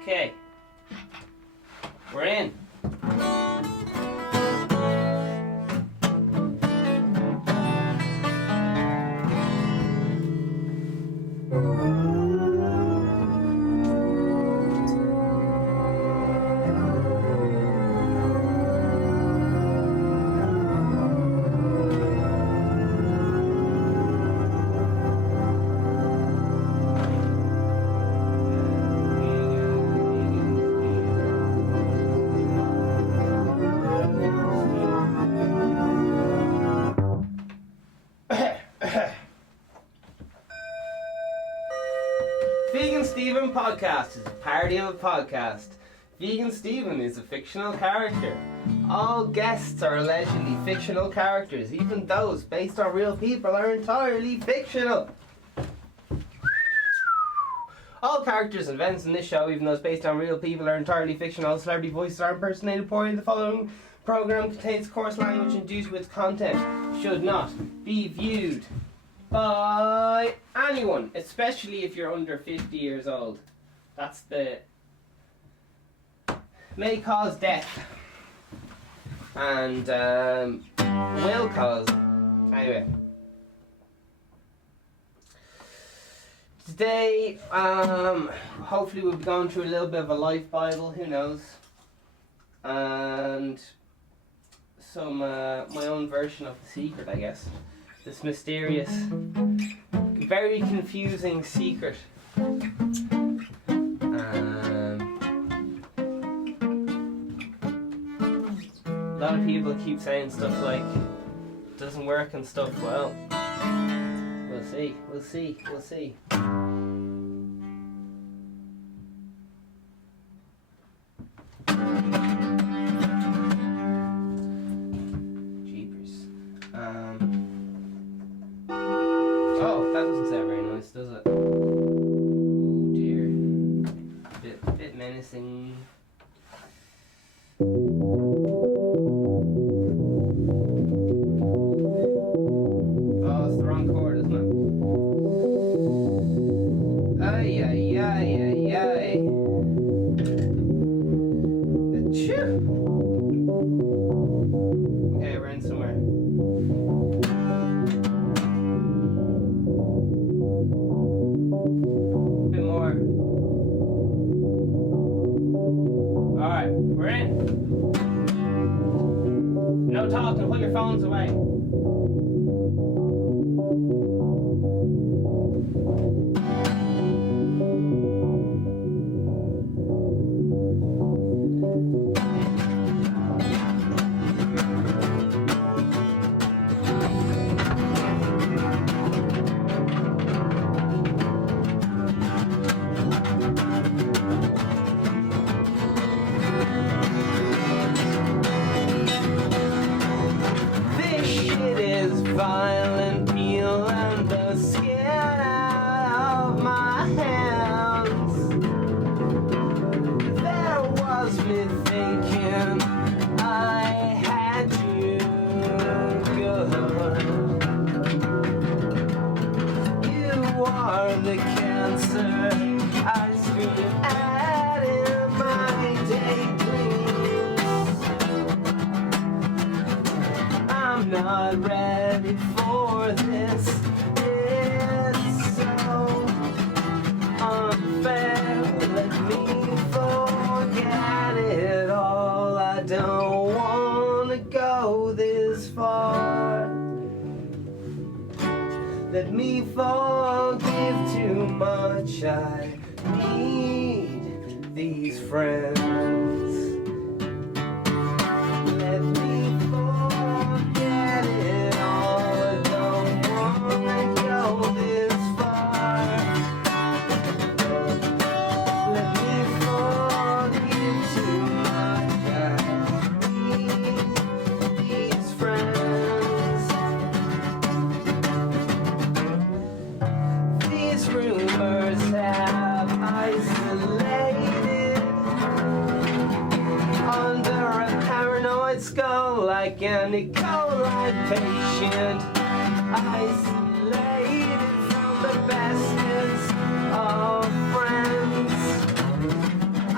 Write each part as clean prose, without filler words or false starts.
Okay, we're in. Vegan Stephen podcast is a parody of a podcast. Vegan Stephen is a fictional character. All guests are allegedly fictional characters. Even those based on real people are entirely fictional. All characters and events in this show, even those based on real people, are entirely fictional. All celebrity voices are impersonated poorly. The following program contains coarse language and due to its content should not be viewed by anyone, especially if you're under 50 years old. That's the... may cause death. And will cause... Anyway. Today, hopefully we'll be going through a little bit of a life Bible, who knows. And some, my own version of The Secret, I guess. This mysterious, very confusing secret. A lot of people keep saying stuff like, it doesn't work and stuff. Well, we'll see. Oh, that doesn't sound very nice, does it? Oh dear. Bit menacing. Oh, it's the wrong chord, isn't it? Ay. Achoo! Okay, we're in somewhere. Bit more. Alright, we're in. No talking, put your phones away. Violent peel and the skin out of my hands. There was me thinking I had you good. You are the cancer I scream at in my daydreams. I'm not ready for this. It's so unfair. Let me forget it all. I don't want to go this far. Let me forgive too much. I need these friends. Let me forget it all. I don't wanna go this far. Let me forgive too much. I need these friends. These rumors have isolated under a paranoid skull, like an E. coli patient, isolated from the bestest of friends. I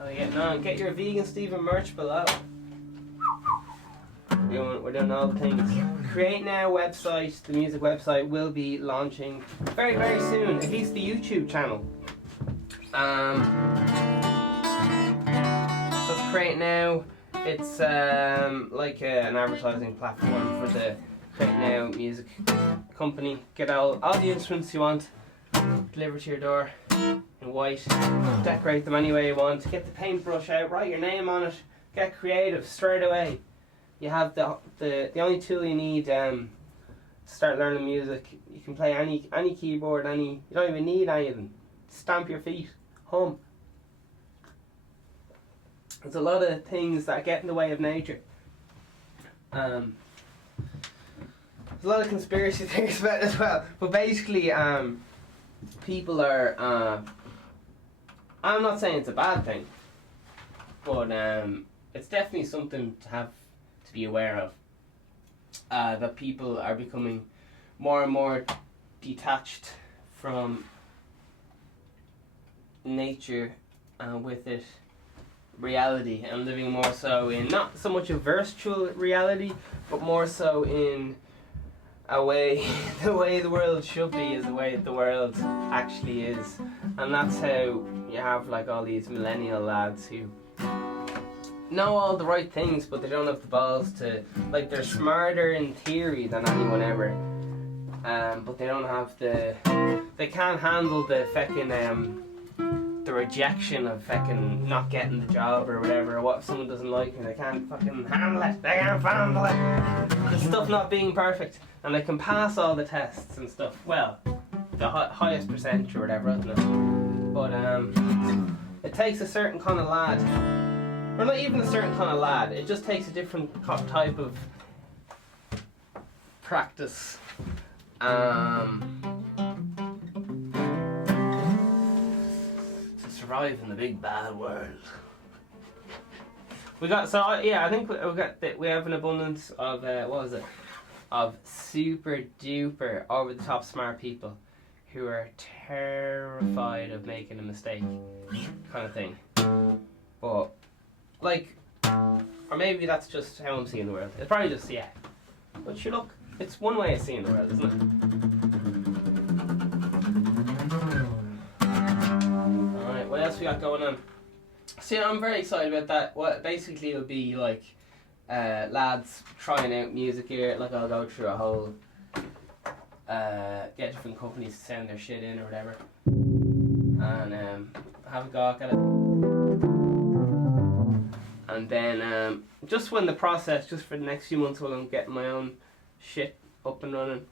How are you getting on? Get your vegan Stephen merch below. We're doing all the things. Create Now website, the music website, will be launching very, very soon. At least the YouTube channel. So Create Now, it's like an advertising platform for the Create Now music company. Get all the instruments you want delivered to your door in white. Decorate them any way you want. Get the paintbrush out, write your name on it. Get creative straight away. You have the only tool you need to start learning music. You can play any keyboard, you don't even need anything. Stamp your feet, hum. There's a lot of things that get in the way of nature. There's a lot of conspiracy theories about it as well. But basically, people are. I'm not saying it's a bad thing, but it's definitely something to be aware of. That people are becoming more and more detached from nature and with it reality, and living more so in not so much a virtual reality, but more so in a way the way the world should be is the way the world actually is. And that's how you have like all these millennial lads who know all the right things, but they don't have the balls to, like, they're smarter in theory than anyone ever, but they don't have they can't handle the fucking the rejection of fucking not getting the job or whatever, or what if someone doesn't like you. They can't fucking handle it. They can't handle it. The stuff not being perfect, and they can pass all the tests and stuff. Well, the highest percentage or whatever, isn't it? But it takes a certain kind of lad. Or not even a certain kind of lad, it just takes a different type of practice. To survive in the big bad world. I think we have an abundance of, of super duper over the top smart people who are terrified of making a mistake, kind of thing. But, like, or maybe that's just how I'm seeing the world. It's probably just, yeah. But sure, look, it's one way of seeing the world, isn't it? Alright, what else we got going on? See, I'm very excited about that. What basically it'll be like lads trying out music here. Like, I'll go through a whole get different companies to send their shit in or whatever, and have a go at it. And then just when the process, just for the next few months while I'm getting my own shit up and running,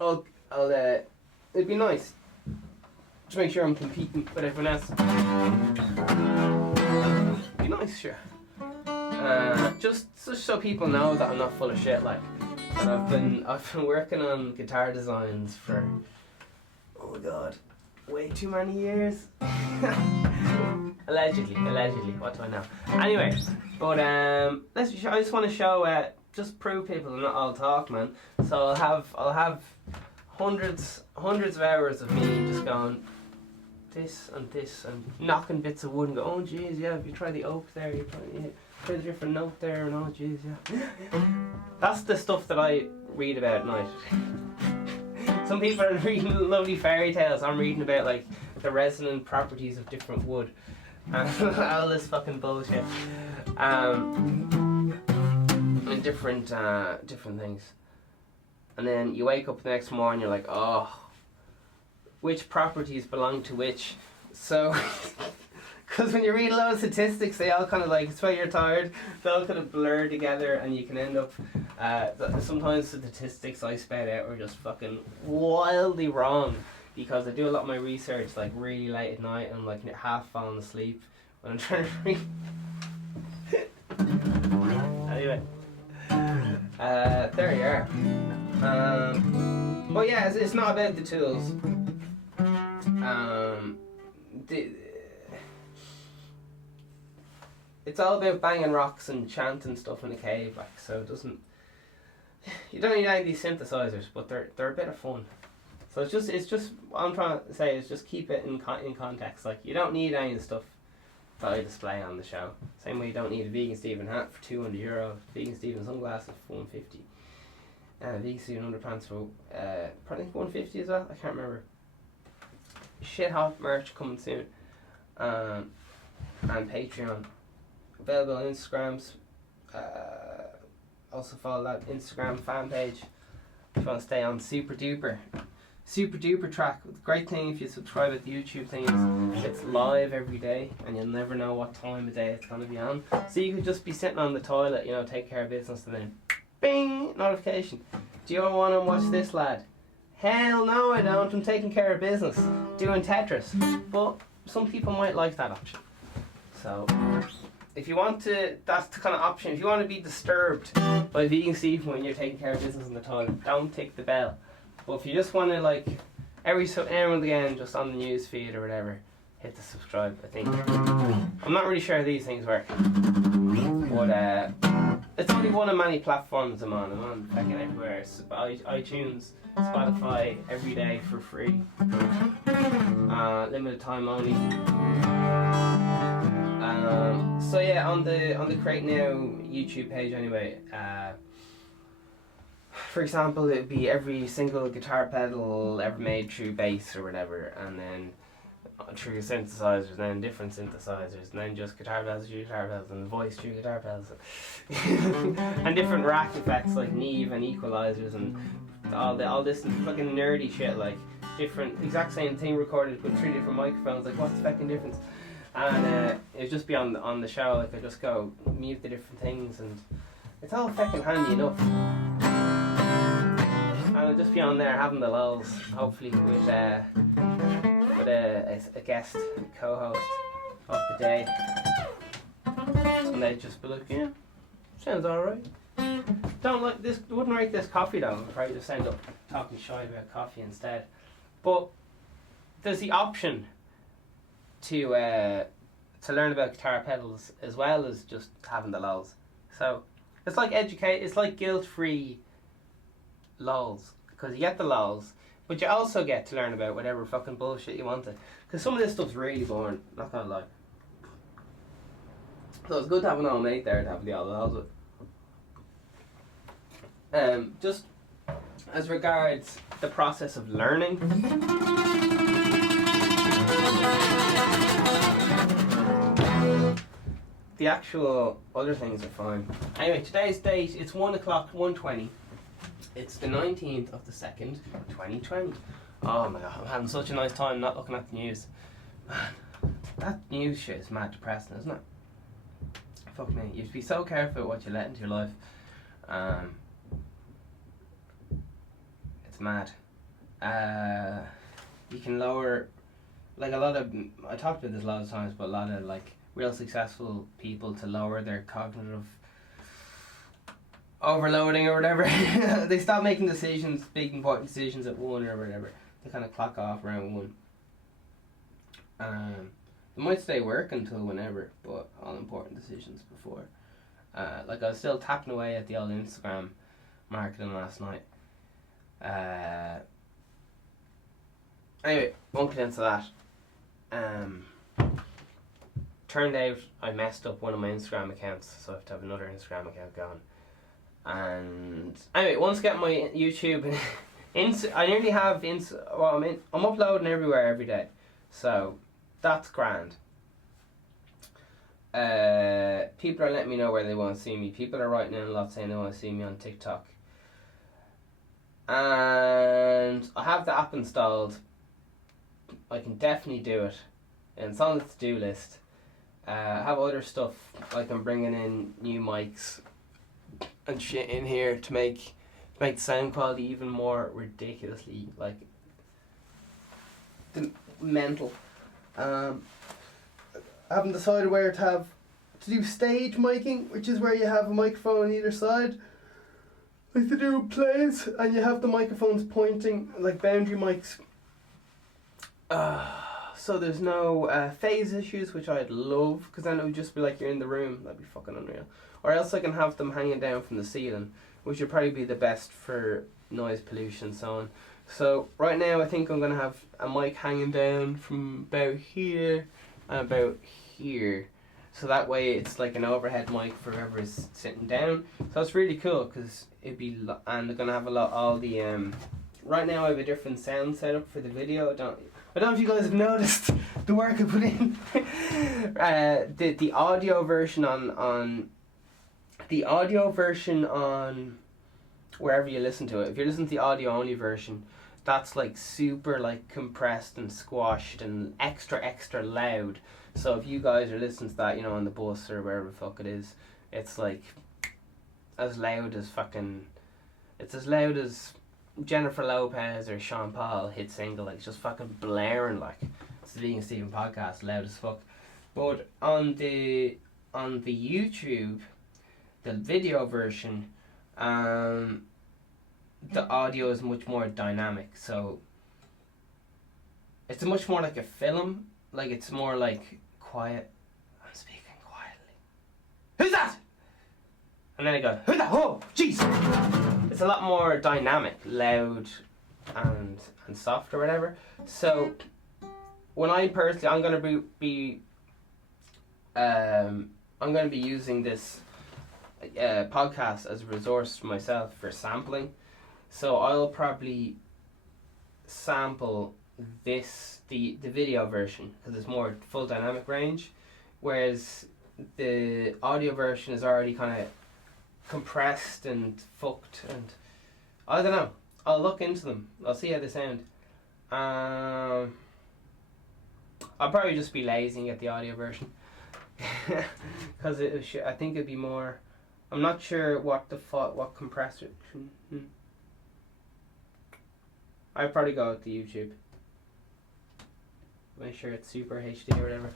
I'll it'd be nice to make sure I'm competing with everyone else. It'd be nice, sure. Just so people know that I'm not full of shit. Like, and I've been working on guitar designs for, oh god, way too many years. Allegedly, what do I know? Anyway, but I just want to show, just prove people I'm not all talk, man. So I'll have hundreds of hours of me just going this and knocking bits of wood and go, oh jeez, yeah, if you try the oak there, you try the different note there, and oh jeez, yeah. That's the stuff that I read about at night. Some people are reading lovely fairy tales. I'm reading about like the resonant properties of different wood and all this fucking bullshit. And different things. And then you wake up the next morning, you're like, oh, which properties belong to which? So, because when you read a lot of statistics, they all kind of like, it's why you're tired, they all kind of blur together, and you can end up, sometimes the statistics I sped out are just fucking wildly wrong, because I do a lot of my research like really late at night, and I'm like half falling asleep when I'm trying to read. Anyway, there you are. But yeah, it's not about the tools. It's all about banging rocks and chanting stuff in a cave, like, so it doesn't. You don't need any of these synthesizers, but they're a bit of fun. So it's just what I'm trying to say is just keep it in context. Like, you don't need any of the stuff. that I display on the show. Same way you don't need a Vegan Stephen hat for €200, Vegan Stephen sunglasses for $150, and Vegan Stephen underpants for probably $150 as well. I can't remember. Shit hot merch coming soon, and Patreon available on Instagrams. Also follow that Instagram fan page if you want to stay on super duper track. The great thing if you subscribe at the YouTube thing is it's live every day and you'll never know what time of day it's going to be on. So you could just be sitting on the toilet, you know, take care of business, and then bing, notification. Do you want to watch this, lad? Hell no I don't, I'm taking care of business, doing Tetris. But some people might like that option. So if you want to, that's the kind of option. If you want to be disturbed by Vegan Steve when you're taking care of business in the toilet, don't tick the bell. But if you just want to, like, every so now and again, just on the news feed or whatever, hit the subscribe, I think. I'm not really sure how these things work. But it's only one of many platforms I'm on. I'm on fucking everywhere. iTunes, Spotify, every day for free. Limited time only. So yeah, on the Create Now YouTube page anyway, for example, it would be every single guitar pedal ever made through bass or whatever, and then through synthesizers, and then different synthesizers, and then just guitar pedals through guitar pedals, and voice through guitar pedals, and different rack effects like Neve and equalizers, and all this fucking nerdy shit, like different, exact same thing recorded with 3 different microphones. Like, what's the fucking difference? And it'd just be on the show, like I just go mute the different things, and it's all fucking handy enough. And I'll just be on there having the lulz, hopefully with a guest co-host of the day, and they'd just be like, yeah, sounds alright. Don't like this, wouldn't rate this coffee though. I'd probably just end up talking shy about coffee instead. But there's the option to learn about guitar pedals as well as just having the lulz. So it's like it's like guilt-free lulz, because you get the lulz, but you also get to learn about whatever fucking bullshit you want to. Because some of this stuff's really boring, not gonna lie. So it's good to have an old mate there to have the old lulz with. Just as regards the process of learning. The actual other things are fine. Anyway, today's date, it's 1 o'clock, 1:20. It's the 19th of the 2nd, 2020. Oh my god, I'm having such a nice time not looking at the news. Man, that news shit is mad depressing, isn't it? Fuck me, you have to be so careful what you let into your life. It's mad. You can lower, like a lot of, I talked about this a lot of times, but a lot of like real successful people, to lower their cognitive overloading or whatever. They stop making decisions, big important decisions at 1 or whatever. They kind of clock off around 1. They might stay work until whenever, but all important decisions before. Like I was still tapping away at the old Instagram marketing last night. Anyway, won't get into that. Turned out I messed up one of my Instagram accounts, so I have to have another Instagram account going. And anyway, once I get my YouTube, I nearly have I'm uploading everywhere every day, so that's grand. People are letting me know where they want to see me. People are writing in a lot saying they want to see me on TikTok, and I have the app installed. I can definitely do it, and it's on the to-do list. I have other stuff, like I'm bringing in new mics and shit in here to make the sound quality even more ridiculously like mental. I haven't decided where to do stage miking, which is where you have a microphone on either side, like to do plays, and you have the microphones pointing like boundary mics. So there's no phase issues, which I'd love, because then it would just be like you're in the room. That'd be fucking unreal. Or else I can have them hanging down from the ceiling, which would probably be the best for noise pollution and so on. So right now I think I'm going to have a mic hanging down from about here and about here, so that way it's like an overhead mic for whoever's sitting down. So it's really cool because it'd be and they're gonna have all the right now I have a different sound setup for the video. I don't know if you guys have noticed the work I put in. The audio version on wherever you listen to it. If you're listening to the audio only version, that's like super like compressed and squashed and extra loud. So if you guys are listening to that, you know, on the bus or wherever the fuck it is, it's like as loud as fucking, it's as loud as Jennifer Lopez or Sean Paul hit single. Like, it's just fucking blaring. Like, it's the Vegan Steven podcast, loud as fuck. But on the YouTube, the video version, the audio is much more dynamic. So it's much more like a film. Like, it's more like quiet. I'm speaking quietly. Who's that? And then I go, who that? Oh, jeez. It's a lot more dynamic, loud, and soft or whatever. So when I'm gonna be using this podcast as a resource for myself for sampling. So I'll probably sample the video version because it's more full dynamic range, whereas the audio version is already kind of compressed and fucked, and I don't know. I'll look into them. I'll see how they sound. I'll probably just be lazy and get the audio version because I think it'd be more. I'm not sure what compressor. I'd probably go with the YouTube. Make sure it's super HD or whatever.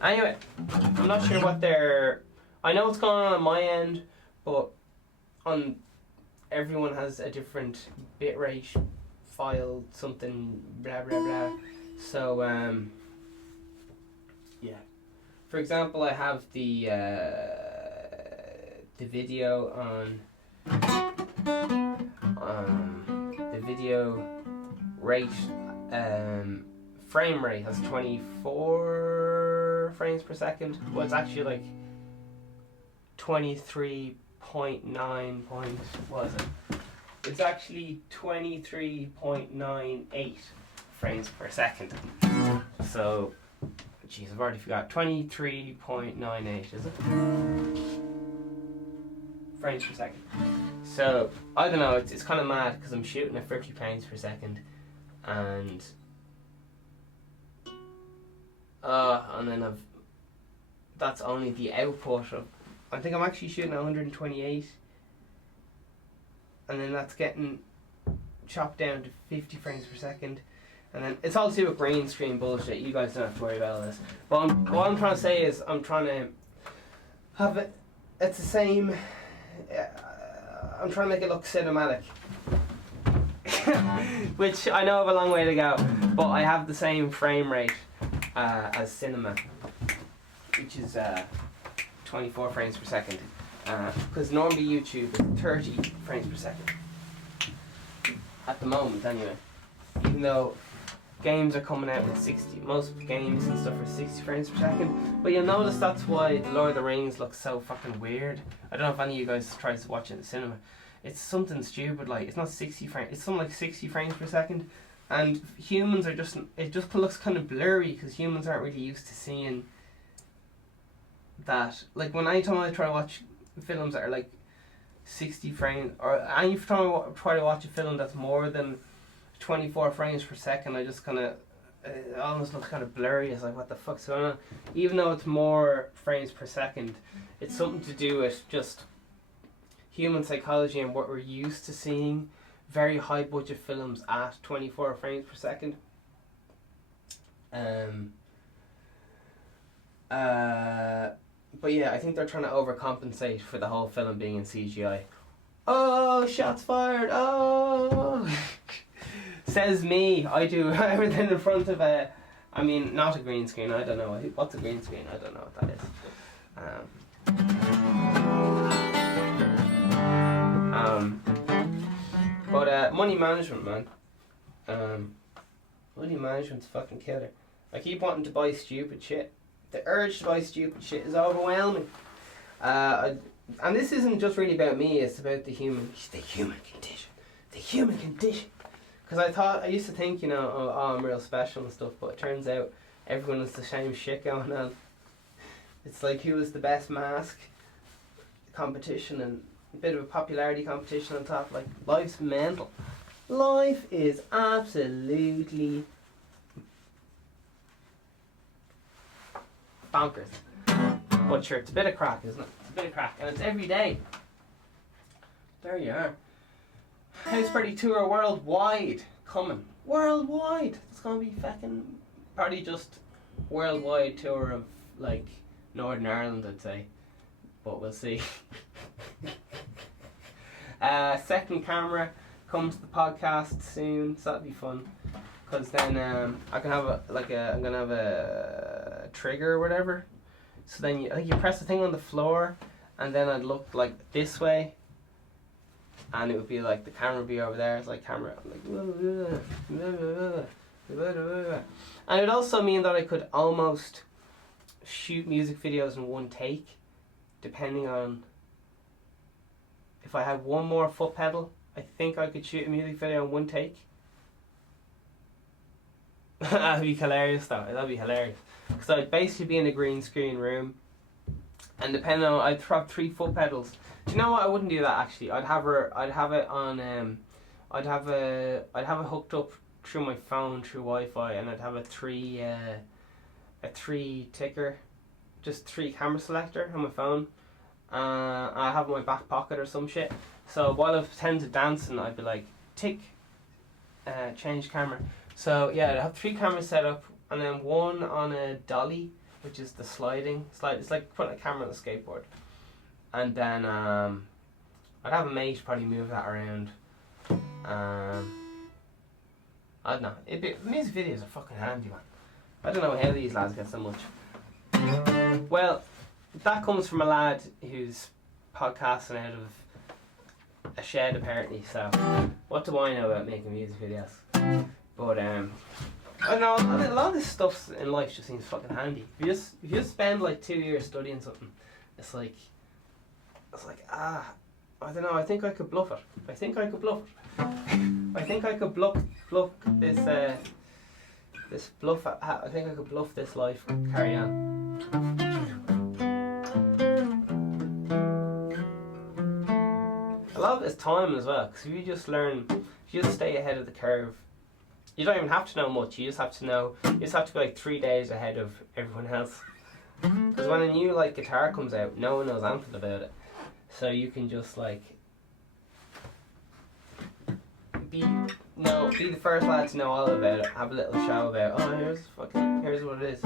Anyway, I'm not sure what I know what's going on my end, but everyone has a different bitrate file, something blah blah blah. So yeah. For example, I have the video on the video rate frame rate has 24 frames per second. Well, it's actually like 23.9 what is it? It's actually 23.98 frames per second. So, jeez, I've already forgot. 23.98, is it? Frames per second. So, I don't know, it's kind of mad because I'm shooting at 30 frames per second, and then that's only the output of, I think I'm actually shooting at 128, and then that's getting chopped down to 50 frames per second, and then it's all to do with green screen bullshit. You guys don't have to worry about this. But what I'm trying to say is I'm trying to have it, it's the same, I'm trying to make it look cinematic. Which I know I have a long way to go, but I have the same frame rate as cinema, which is 24 frames per second, because normally YouTube is 30 frames per second at the moment anyway, even though games are coming out with 60, most games and stuff are 60 frames per second. But you'll notice that's why The Lord of the Rings looks so fucking weird. I don't know if any of you guys tries to watch it in the cinema. It's something stupid, like, it's not 60 frames, it's something like 60 frames per second. And humans are just, it just looks kind of blurry because humans aren't really used to seeing that. Like, when anytime I try to watch films that are like 60 frames, or anytime I try to watch a film that's more than 24 frames per second, I just kind of, it almost looks kind of blurry. It's like, what the fuck's going on? Even though it's more frames per second, it's something to do with just human psychology and what we're used to seeing very high budget films at 24 frames per second. But yeah, I think they're trying to overcompensate for the whole film being in CGI. Oh, shots fired! Oh! Says me. I do everything in front of a, I mean, not a green screen. I don't know what's a green screen. I don't know what that is. But money management, man. Money management's fucking killer. I keep wanting to buy stupid shit The urge to buy stupid shit is overwhelming. And this isn't just really about me, it's about the human condition. The human condition. Because I used to think, you know, oh, I'm real special and stuff, but it turns out everyone has the same shit going on. It's like who was the best mask competition and a bit of a popularity competition on top. Like, life's mental. Life is absolutely bonkers. But sure, it's a bit of crack, isn't it? It's a bit of crack, and it's every day. There you are. House Party Tour worldwide coming. Worldwide! It's gonna be fucking probably just worldwide tour of like Northern Ireland, I'd say. But we'll see. Second camera comes to the podcast soon, so that'll be fun. Cause then I can have I'm gonna have a trigger or whatever. So then you press the thing on the floor, and then I'd look like this way, and it would be like the camera would be over there. It's like camera, like, and it would also mean that I could almost shoot music videos in one take, depending on if I had one more foot pedal. I think I could shoot a music video in one take. That'd be hilarious though. That'd be hilarious. Because I'd basically be in a green screen room, and depending on, I'd have 3 foot pedals. Do you know what? I wouldn't do that actually. I'd have it on I'd have it hooked up through my phone through Wi-Fi, and I'd have a 3 ticker, just 3 camera selector on my phone. I have it in my back pocket or some shit. So while I pretend to dancing, I'd be like, tick, change camera. So yeah, I'd have 3 cameras set up, and then one on a dolly, which is the sliding. It's like putting a camera on a skateboard. And then I'd have a mate probably move that around. I don't know. Music videos are fucking handy, man. I don't know how these lads get so much. Well, that comes from a lad who's podcasting out of a shed apparently, so what do I know about making music videos? But I don't know, a lot of this stuff in life just seems fucking handy. If you just spend like 2 years studying something, it's like I don't know, I think I could bluff it. I think I could bluff this life. Carry on. A lot of it's time as well, because if you just stay ahead of the curve, you don't even have to know much. You just have to be like 3 days ahead of everyone else. Because when a new like guitar comes out, no one knows anything about it, so you can just like be the first lad to know all about it. Have a little show about, oh, here's what it is.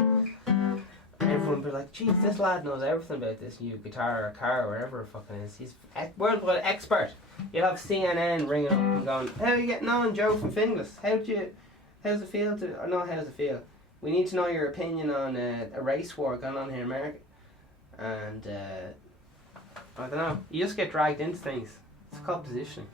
And everyone will be like, geez, this lad knows everything about this new guitar or car or whatever it fucking is. He's worldwide expert. You'll have CNN ringing up and going, how are you getting on, Joe from Finglas? How's it feel to, or not how's it feel? We need to know your opinion on a race war going on here in America. And I don't know, you just get dragged into things. It's called positioning.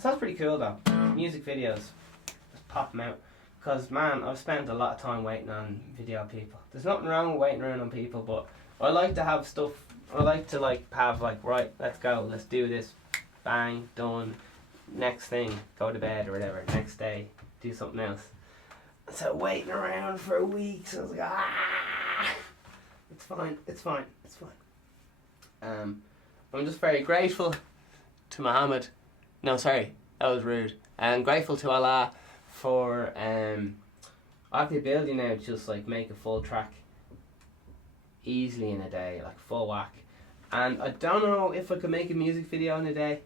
So that's pretty cool though. Music videos, just pop them out. Because man, I've spent a lot of time waiting on video people. There's nothing wrong with waiting around on people, but I like to have stuff. I like to have right, let's go, let's do this, bang, done. Next thing, go to bed or whatever. Next day, do something else. So waiting around for a week, so I was like, it's fine. I'm just very grateful to Muhammad. No, sorry, that was rude. I'm grateful to Allah for I have the ability now to just like make a full track easily in a day, like full whack. And I don't know if I could make a music video in a day.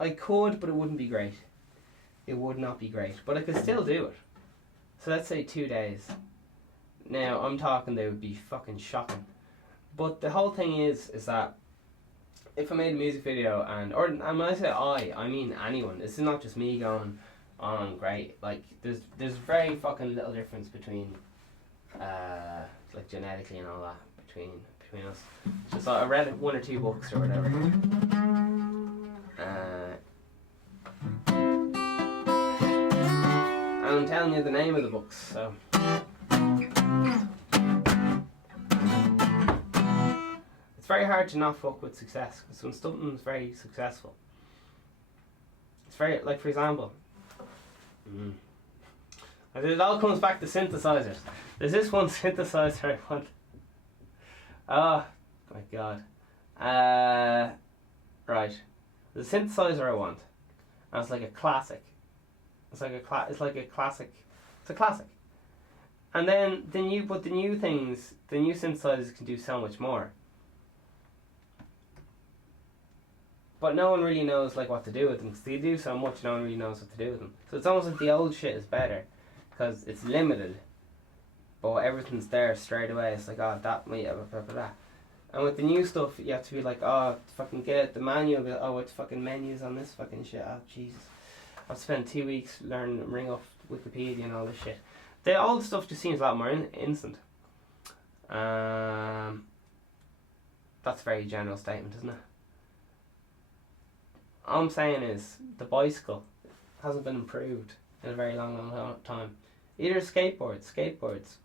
I could, but it wouldn't be great. It would not be great, but I could still do it. So let's say 2 days. Now I'm talking they would be fucking shocking. But the whole thing is that if I made a music video and when I say I mean anyone. This is not just me going on great. Like there's very fucking little difference between like genetically and all that between us. Just I read one or two books or whatever. And I'm telling you the name of the books, so. It's very hard to not fuck with success, because when something's very successful, it's very, like for example, it all comes back to synthesizers. There's this one synthesizer I want. Oh my god. Right. The synthesizer I want. And it's like a classic. It's like a classic. It's a classic. And then the new synthesizers can do so much more. But no one really knows like what to do with them, because they do so much. No one really knows what to do with them. So it's almost like the old shit is better, because it's limited, but everything's there straight away. It's like, oh, that might have blah, blah, blah. And with the new stuff, you have to be like, oh, fucking get the manual. Oh, it's fucking menus on this fucking shit. Oh, Jesus. I've spent 2 weeks learning ring off Wikipedia and all this shit. The old stuff just seems a lot more instant. That's a very general statement, isn't it? All I'm saying is the bicycle hasn't been improved in a very long time. Either skateboards,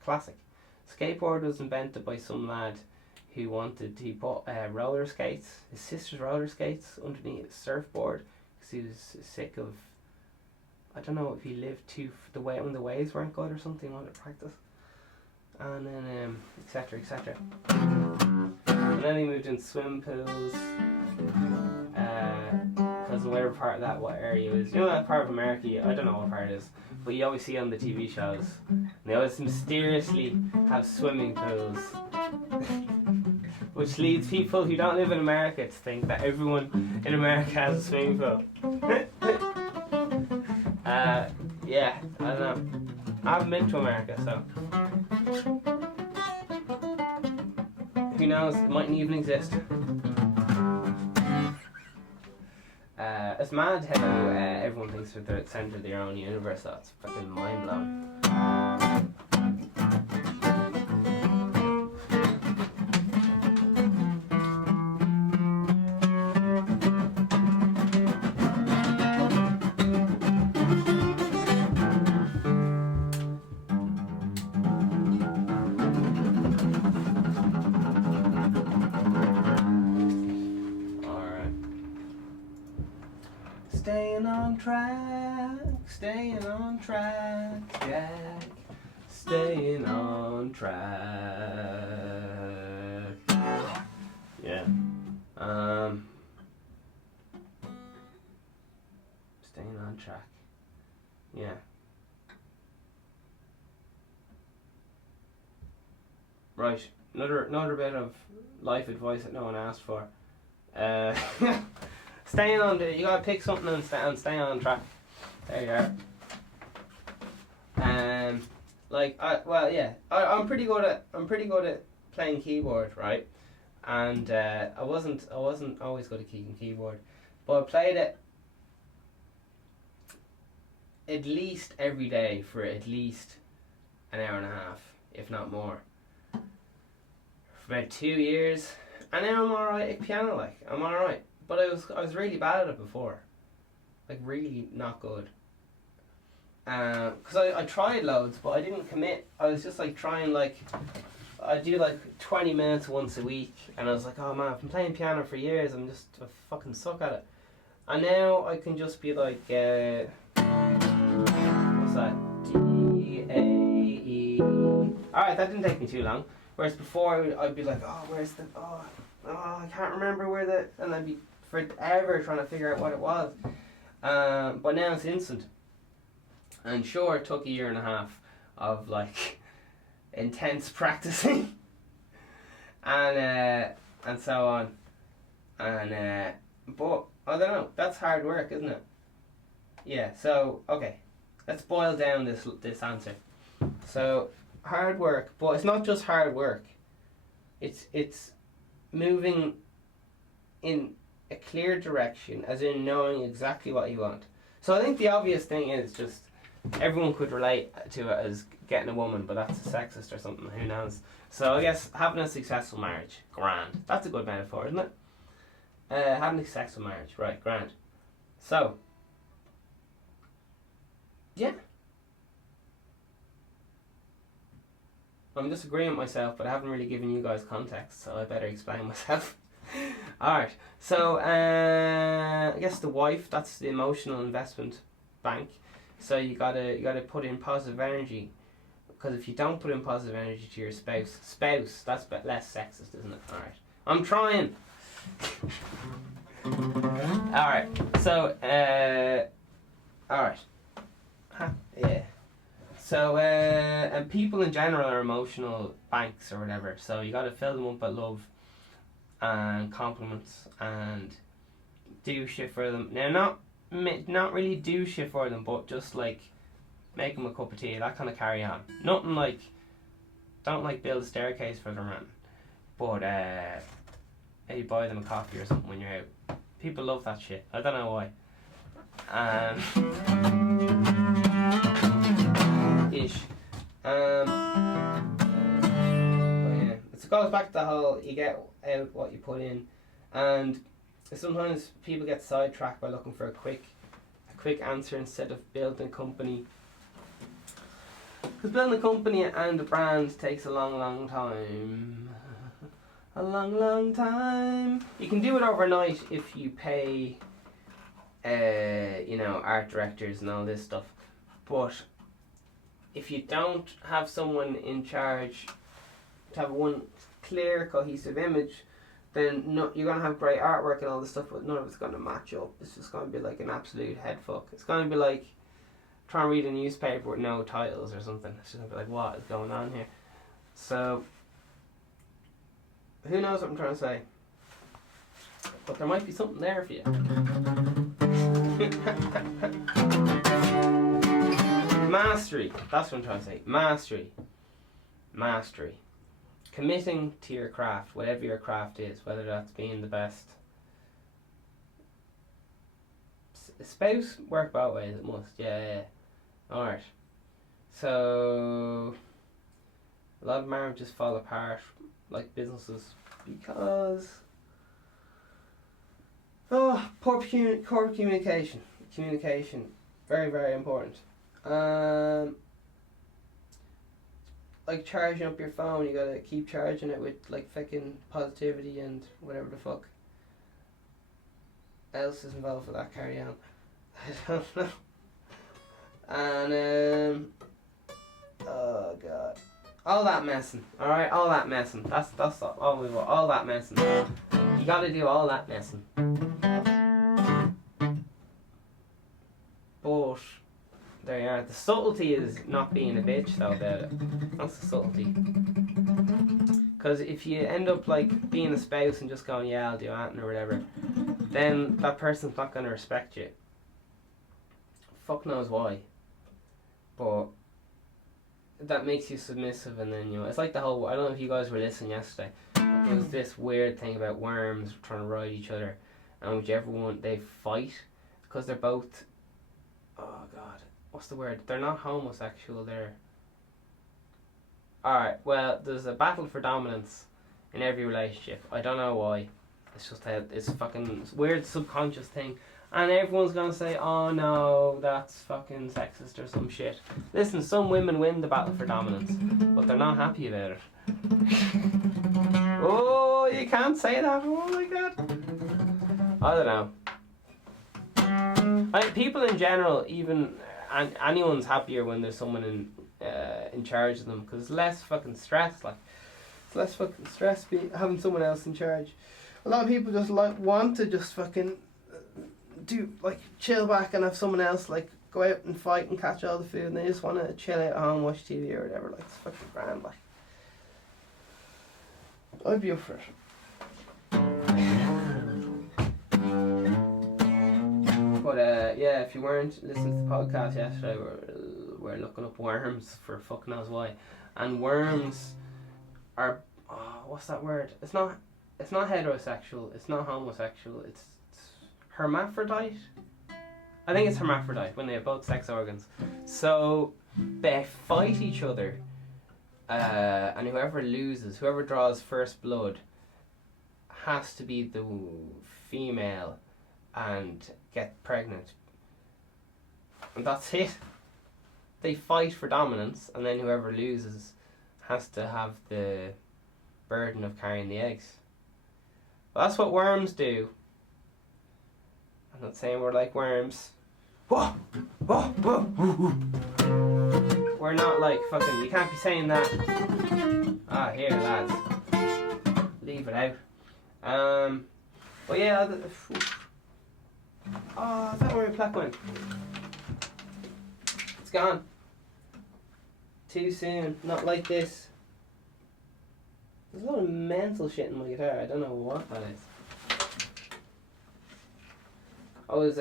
classic. Skateboard was invented by some lad who put roller skates, his sister's roller skates, underneath a surfboard, because he was sick of, I don't know if he lived when the waves weren't good or something, he wanted to practice. And then etc. And then he moved into swim pools. Because whatever part of that area is, you know that part of America, I don't know what part it is, but you always see on the TV shows, and they always mysteriously have swimming pools, which leads people who don't live in America to think that everyone in America has a swimming pool. Yeah, I don't know. I haven't been to America, so who knows, it mightn't even exist. It's mad how everyone thinks that they're at the centre of their own universe. That's fucking mind blowing. Staying on track, Jack. Staying on track. Yeah. Staying on track. Yeah. Right. Another bit of life advice that no one asked for. Staying on you gotta pick something and stay on track. There you are. I'm pretty good at playing keyboard, right? And I wasn't always good at keyboard, but I played it at least every day for at least an hour and a half, if not more, for about 2 years. And now I'm alright at piano, I'm alright. But I was really bad at it before, really not good. Because I tried loads, but I didn't commit. I was just trying, I do 20 minutes once a week, and I was like, oh man, I've been playing piano for years, I fucking suck at it. And now I can just be what's that? D-A-E. Alright, that didn't take me too long. Whereas before I'd be like, oh, where's the, I can't remember where and I'd be forever trying to figure out what it was. But now it's instant. And sure, it took 1.5 years of intense practicing and so on. And but I don't know, that's hard work, isn't it? Yeah, so okay. Let's boil down this answer. So hard work, but it's not just hard work. It's moving in a clear direction, as in knowing exactly what you want. So I think the obvious thing is just everyone could relate to it as getting a woman, but that's sexist or something, who knows. So I guess having a successful marriage, grand. That's a good metaphor, isn't it? Having a successful marriage, right, grand. So, yeah. I'm just agreeing with myself, but I haven't really given you guys context, so I better explain myself. Alright, so I guess the wife, that's the emotional investment bank. So you gotta put in positive energy, because if you don't put in positive energy to your spouse, that's a bit less sexist, isn't it? Alright, I'm trying. Alright, so alright. Yeah. So, and people in general are emotional banks or whatever. So you got to fill them up with love and compliments and do shit for them. Now, not really do shit for them, but just like make them a cup of tea. That kind of carry on. Nothing like, don't like build a staircase for them, man. But maybe buy them a coffee or something when you're out. People love that shit. I don't know why. Ish. Oh yeah. It goes back to the whole you get out what you put in, and sometimes people get sidetracked by looking for a quick answer instead of building a company. Because building a company and a brand takes a long time. A long time. You can do it overnight if you pay, art directors and all this stuff, but if you don't have someone in charge to have one clear, cohesive image, then you're going to have great artwork and all this stuff, but none of it's going to match up. It's just going to be like an absolute head fuck. It's going to be like trying to read a newspaper with no titles or something. It's just going to be like, what is going on here? So, who knows what I'm trying to say? But there might be something there for you. Mastery. That's what I'm trying to say. Mastery. Committing to your craft, whatever your craft is, whether that's being the best. Spouse work both ways, it must. Yeah. Alright. So, a lot of marriages fall apart, like businesses, because poor communication. Communication, very, very important. Like charging up your phone, you gotta keep charging it with like fucking positivity and whatever the fuck else is involved with that. Carry on. I don't know. And oh god, all that messing. All right, all that messing. That's all we want. All that messing. You gotta do all that messing. But there you are. The subtlety is not being a bitch though about it. That's the subtlety. Because if you end up like being a spouse and just going, yeah, I'll do that or whatever, then that person's not going to respect you. Fuck knows why. But that makes you submissive, and then it's like the whole, I don't know if you guys were listening yesterday, but there was this weird thing about worms trying to ride each other, and whichever one they fight, because they're both, oh god, what's the word? They're not homosexual, they're... Alright, well, there's a battle for dominance in every relationship. I don't know why. It's just how it's fucking weird subconscious thing. And everyone's gonna say, oh no, that's fucking sexist or some shit. Listen, some women win the battle for dominance, but they're not happy about it. Oh, you can't say that. Oh my god. I don't know. People in general, even anyone's happier when there's someone in charge of them, because it's less fucking stress. Like, it's less fucking stress having someone else in charge. A lot of people just want to just fucking do like chill back and have someone else like go out and fight and catch all the food, and they just want to chill out at home, watch TV or whatever. Like, it's fucking grand. Like, I'd be up for it. But yeah, if you weren't listening to the podcast yesterday, we're looking up worms for fuck knows why, and worms are what's that word? It's not heterosexual. It's not homosexual. It's hermaphrodite. I think it's hermaphrodite when they have both sex organs. So they fight each other, and whoever loses, whoever draws first blood, has to be the female and get pregnant. And that's it. They fight for dominance, and then whoever loses has to have the burden of carrying the eggs. Well, that's what worms do. I'm not saying we're like worms. Whoa! Whoa! Whoa! We're not like fucking. You can't be saying that. Ah, here, lads. Leave it out. Well, yeah. Oh, is that where my plaque went? It's gone. Too soon. Not like this. There's a lot of mental shit in my guitar. I don't know what that is. I was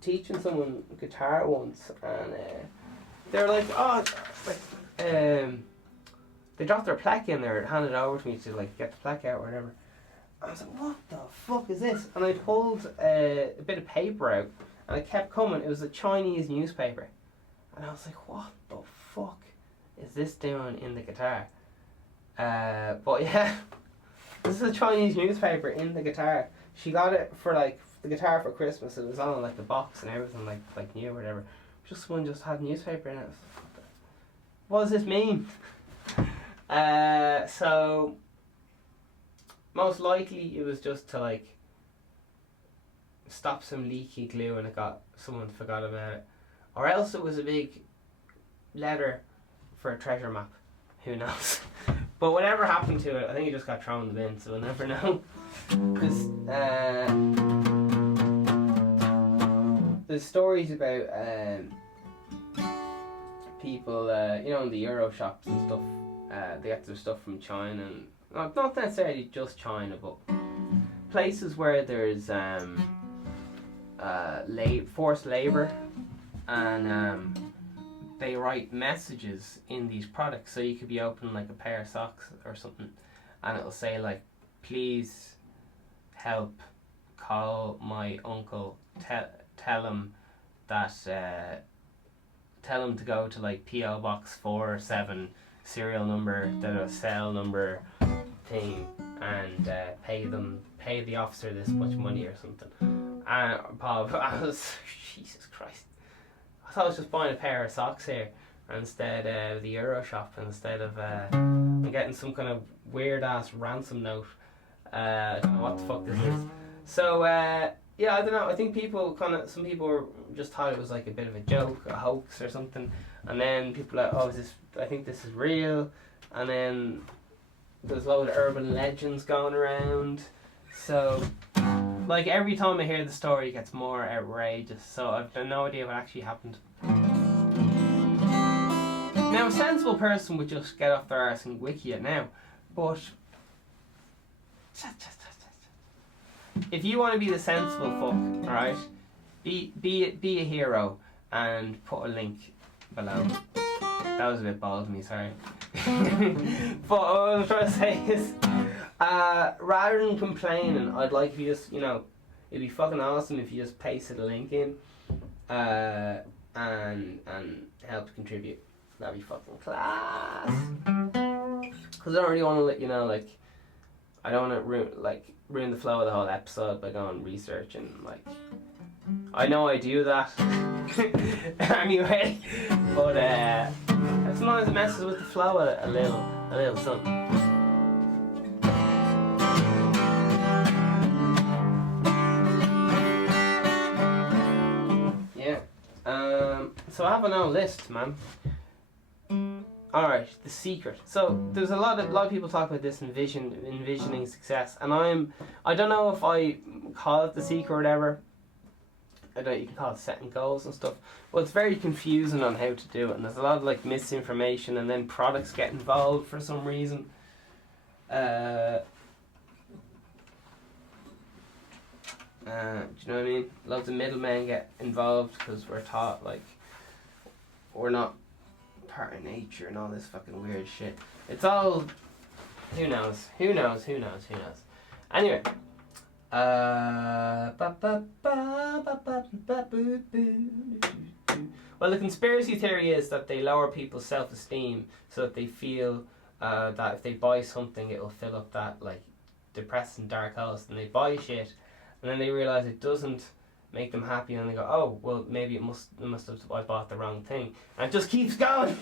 teaching someone guitar once, and they were like, oh, they dropped their plaque in there and handed it over to me to like get the plaque out or whatever. I was like, what the fuck is this? And I pulled a bit of paper out, and it kept coming. It was a Chinese newspaper, and I was like, what the fuck is this doing in the guitar? But yeah, this is a Chinese newspaper in the guitar. She got it for like the guitar for Christmas. It was on like the box and everything, like new or whatever. Just one just had newspaper in it. What does this mean? So most likely it was just to like stop some leaky glue, and someone forgot about it, or else it was a big letter for a treasure map. Who knows? But whatever happened to it, I think it just got thrown in the bin, so we'll never know. Because there's stories about people, in the Euro shops and stuff, they get their stuff from China, and not necessarily just China, but places where there's forced labour, and they write messages in these products. So you could be opening like a pair of socks or something, and it'll say like, please help, call my uncle, tell him that tell him to go to like PO Box 47, serial number, cell number thing, and pay the officer this much money or something. And Bob, I was, Jesus Christ, I thought I was just buying a pair of socks here instead of the Euro shop, instead of I'm getting some kind of weird ass ransom note. I don't know what the fuck this is. So yeah, I don't know. I think some people just thought it was like a bit of a joke, a hoax or something, and then people are like, oh, I think this is real, and then there's a load of urban legends going around. So like every time I hear the story, it gets more outrageous. So I've no idea what actually happened. Now a sensible person would just get off their arse and wiki it now, but if you want to be the sensible fuck, alright, be a hero and put a link below. That was a bit bald of me, sorry. But what I'm trying to say is, rather than complaining, I'd like if you just, it'd be fucking awesome if you just pasted a link in, and help contribute. That'd be fucking class. Because I don't really want to let like, I don't want to ruin the flow of the whole episode by going researching. Like, I know I do that anyway, but sometimes it messes with the flow a little something. Yeah. So I have an old list, man. Alright, the secret. So there's a lot of people talk about this envisioning success, and I don't know if I call it the secret or whatever. I don't. You can call it setting goals and stuff. But it's very confusing on how to do it, and there's a lot of like misinformation, and then products get involved for some reason. Do you know what I mean? Lots of middlemen get involved because we're taught like we're not part of nature and all this fucking weird shit. It's all, who knows. Anyway, Well, the conspiracy theory is that they lower people's self-esteem so that they feel that if they buy something, it'll fill up that like depressing dark house, and they buy shit, and then they realize it doesn't make them happy, and they go, oh, well, maybe it must have, I bought the wrong thing, and it just keeps going.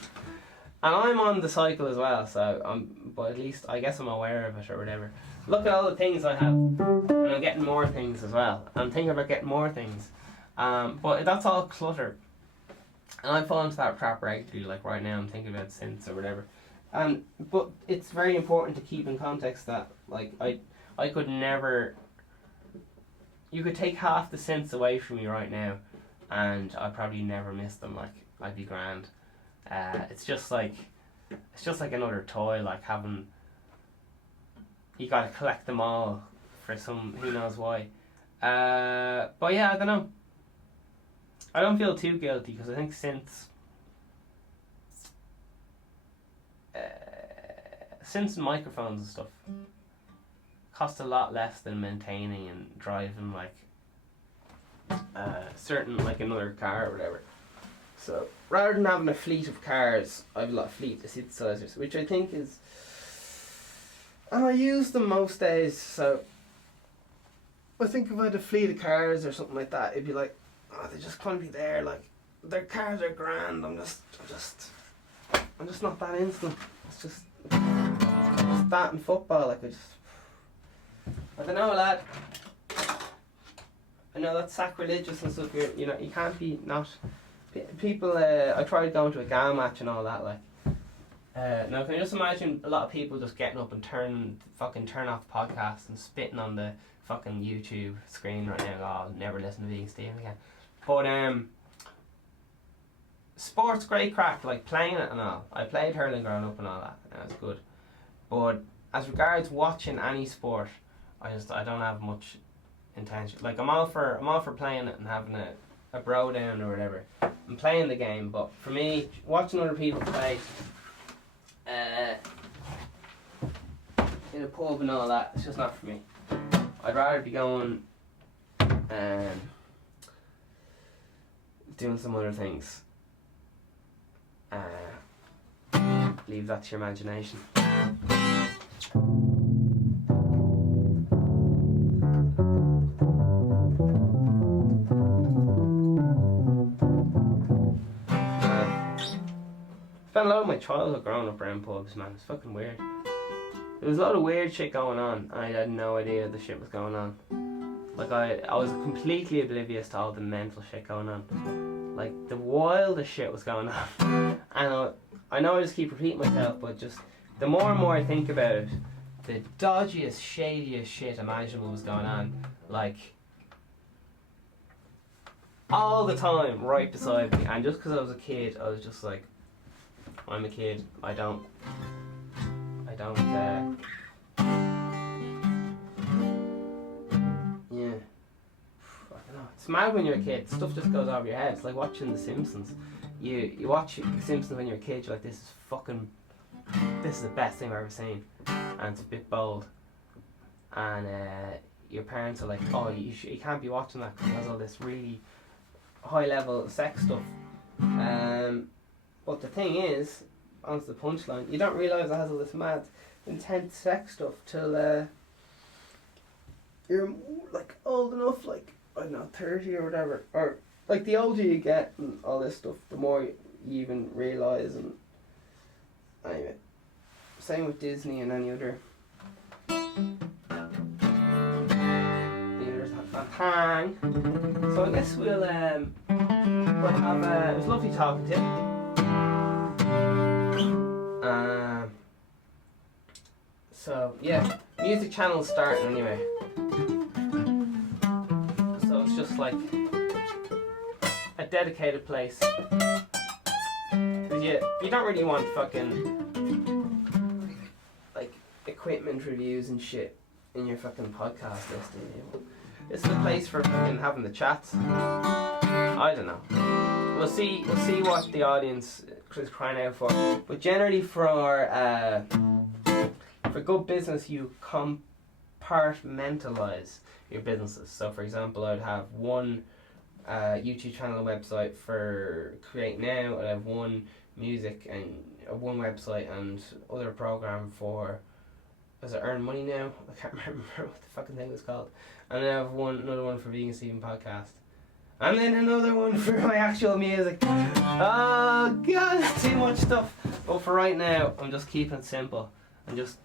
And I'm on the cycle as well, so but at least I guess I'm aware of it or whatever. Look at all the things I have, and I'm getting more things as well. I'm thinking about getting more things, but that's all clutter. And I fall into that trap regularly. Like right now, I'm thinking about synths or whatever. But it's very important to keep in context that like I could never. You could take half the synths away from me right now, and I'd probably never miss them. Like I'd be grand. It's just like another toy. Like having. You gotta collect them all for some who knows why. But yeah, I don't know. I don't feel too guilty because I think synths and microphones and stuff cost a lot less than maintaining and driving like certain like another car or whatever. So rather than having a fleet of cars, I have a lot of fleet of synthesizers, which I think is, and I use them most days. So I think if I had a fleet of cars or something like that, it'd be like, oh, they just can't be there. Like their cars are grand. I'm just not that instant. It's just that and football. Like I don't know, lad. I know that's sacrilegious and stuff. You know, you can't be not. People. I tried going to a GAL match and all that. Like, now can you just imagine a lot of people just getting up and turn off the podcast and spitting on the fucking YouTube screen right now. Oh, I'll never listen to Vegan Steve again. But sport's great crack, like playing it and all. I played hurling growing up and all that, and it was good. But as regards watching any sport, I don't have much intention. Like I'm all for playing it and having a bro down or whatever, and playing the game. But for me, watching other people play in a pub and all that, it's just not for me. I'd rather be going doing some other things. Leave that to your imagination. Spent a lot of my childhood growing up around pubs, man. It's fucking weird. There was a lot of weird shit going on, and I had no idea the shit was going on. Like I was completely oblivious to all the mental shit going on. Like the wildest shit was going on. And I know I just keep repeating myself, but just the more and more I think about it, the dodgiest, shadiest shit imaginable was going on. Like all the time, right beside me. And just because I was a kid, I was just like, I'm a kid. I don't. Yeah. I don't know. It's mad when you're a kid. Stuff just goes over your head. It's like watching The Simpsons. You watch The Simpsons when you're a kid. You're like, this is the best thing I've ever seen, and it's a bit bold. And your parents are like, oh, you can't be watching that because it has all this really high level sex stuff. But the thing is, onto the punchline, you don't realise it has all this mad, intense sex stuff till you're like old enough, like I don't know, 30 or whatever, or like the older you get and all this stuff, the more you even realise. And anyway, same with Disney and any other theatres have that hang. So I guess we'll have it was lovely talking to you. So yeah, music channel's starting anyway. So it's just like a dedicated place. Cause you don't really want fucking like equipment reviews and shit in your fucking podcast list, do you? This is the place for fucking having the chats. I don't know. We'll see what the audience is crying out for. But generally for good business, you compartmentalize compartmentalize your businesses. So for example, I'd have one YouTube channel and website for Create Now. I'd have one music and one website and other program for, does it Earn Money Now? I can't remember what the fucking thing was called. And then I have another one for Vegan Steven Podcast. And then another one for my actual music. Oh god, too much stuff. But for right now, I'm just keeping it simple. I'm just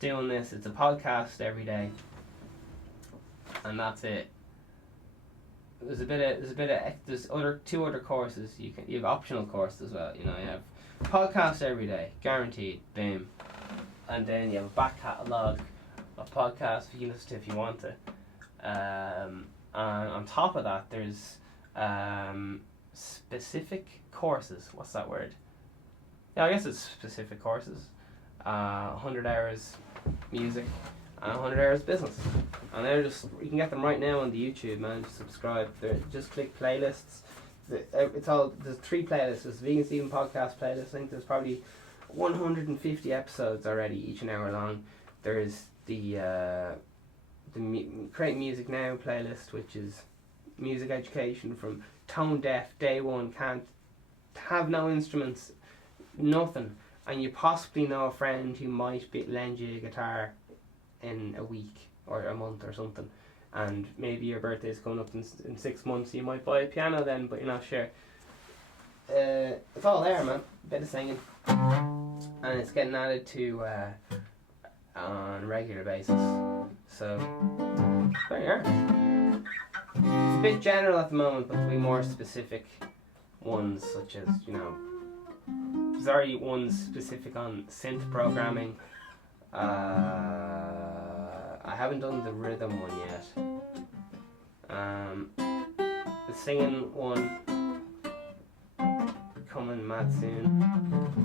doing this. It's a podcast every day. And that's it. There's two other courses. You have optional courses as well. You know, you have podcast every day, guaranteed, boom. And then you have a back catalogue of podcasts you can listen to if you want to. And on top of that, there's specific courses. What's that word? Yeah, I guess it's specific courses. 100 hours music and 100 hours business. And you can get them right now on the YouTube, man. Just subscribe. Just click playlists. There's 3 playlists. There's Vegan Steven Podcast playlist. I think there's probably 150 episodes already, each an hour long. There's the Create Music Now playlist, which is music education from tone deaf, day one, can't have no instruments, nothing, and you possibly know a friend who might lend you a guitar in a week or a month or something, and maybe your birthday's coming up in 6 months, you might buy a piano then, but you're not sure. It's all there, man. A bit of singing, and it's getting added to on a regular basis. So there you are. It's a bit general at the moment, but there'll be more specific ones, such as, you know, there's already ones specific on synth programming. I haven't done the rhythm one yet. The singing one coming mad soon.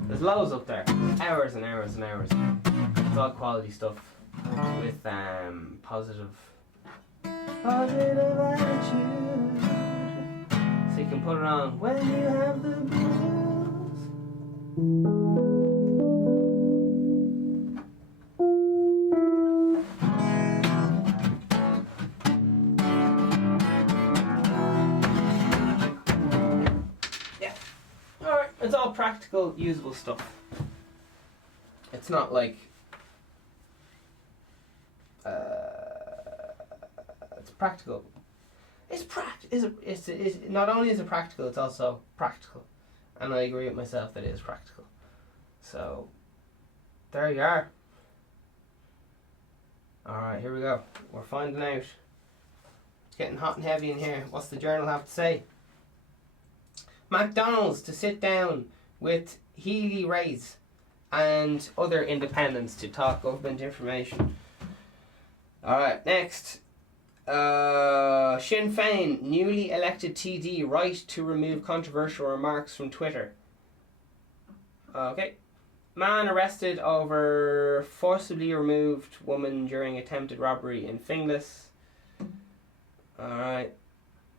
There's loads up there. Hours and hours and hours. It's all quality stuff with positive attitude. So you can put it on when you have the blues. Yeah. Alright, it's all practical, usable stuff. It's not like it's practical. It's not only is it practical, it's also practical, and I agree with myself that it is practical. So there you are. All right, here we go. We're finding out. It's getting hot and heavy in here. What's the journal have to say? McDonald's to sit down with Healy Rays and other independents to talk government information. Alright, next. Sinn Féin, newly elected TD, right to remove controversial remarks from Twitter. Okay. Man arrested over forcibly removed woman during attempted robbery in Finglas. Alright.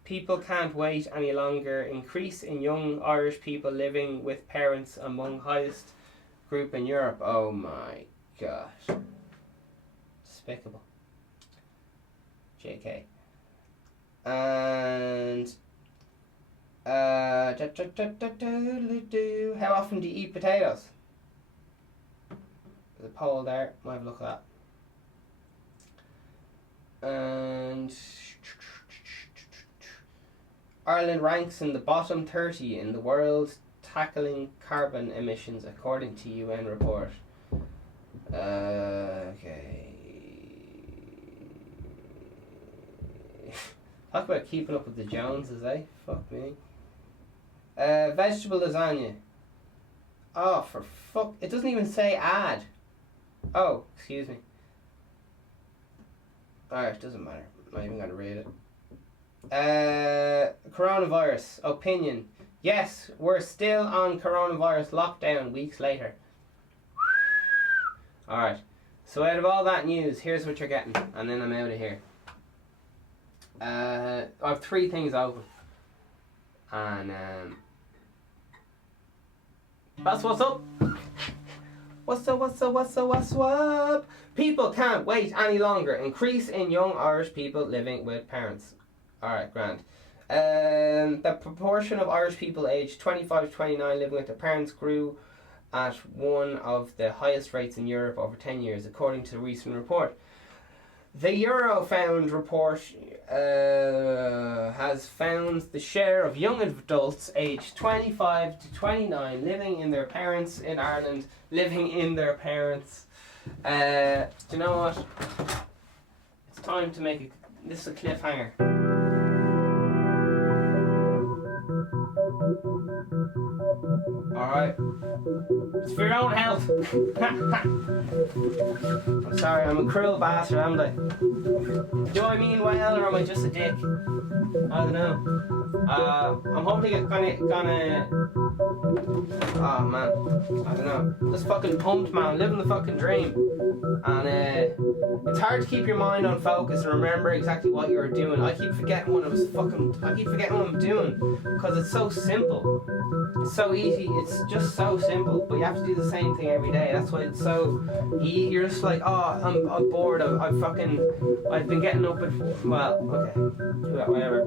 People can't wait any longer. Increase in young Irish people living with parents among highest group in Europe. Oh my gosh. Despicable. JK. And how often do you eat potatoes? There's a poll there. Might have a look at that. And Ireland ranks in the bottom 30 in the world tackling carbon emissions according to UN report. Okay. Talk about keeping up with the Joneses, eh? Fuck me. Vegetable lasagna. Oh, for fuck. It doesn't even say add. Oh, excuse me. Alright, doesn't matter. I'm not even going to read it. Coronavirus. Opinion. Yes, we're still on coronavirus lockdown weeks later. Alright. So out of all that news, here's what you're getting. And then I'm out of here. I have 3 things open, and that's what's up. What's up? People can't wait any longer. Increase in young Irish people living with parents. Alright, grand. The proportion of Irish people aged 25 to 29 living with their parents grew at one of the highest rates in Europe over 10 years, according to a recent report. The Eurofound report has found the share of young adults aged 25 to 29 living in their parents in Ireland, living in their parents. Do you know what? It's time to make this is a cliffhanger. Alright. It's for your own health. I'm sorry, I'm a cruel bastard, am I? Do I mean well or am I just a dick? I don't know. I'm hopefully gonna oh man, I don't know. Just fucking pumped, man, living the fucking dream. And it's hard to keep your mind on focus and remember exactly what you were doing. I keep forgetting what I'm doing because it's so simple. It's so easy, it's just so simple, but you have to do the same thing every day. That's why it's so you're just like, oh, I'm bored, I've been getting up at, well, okay, whatever.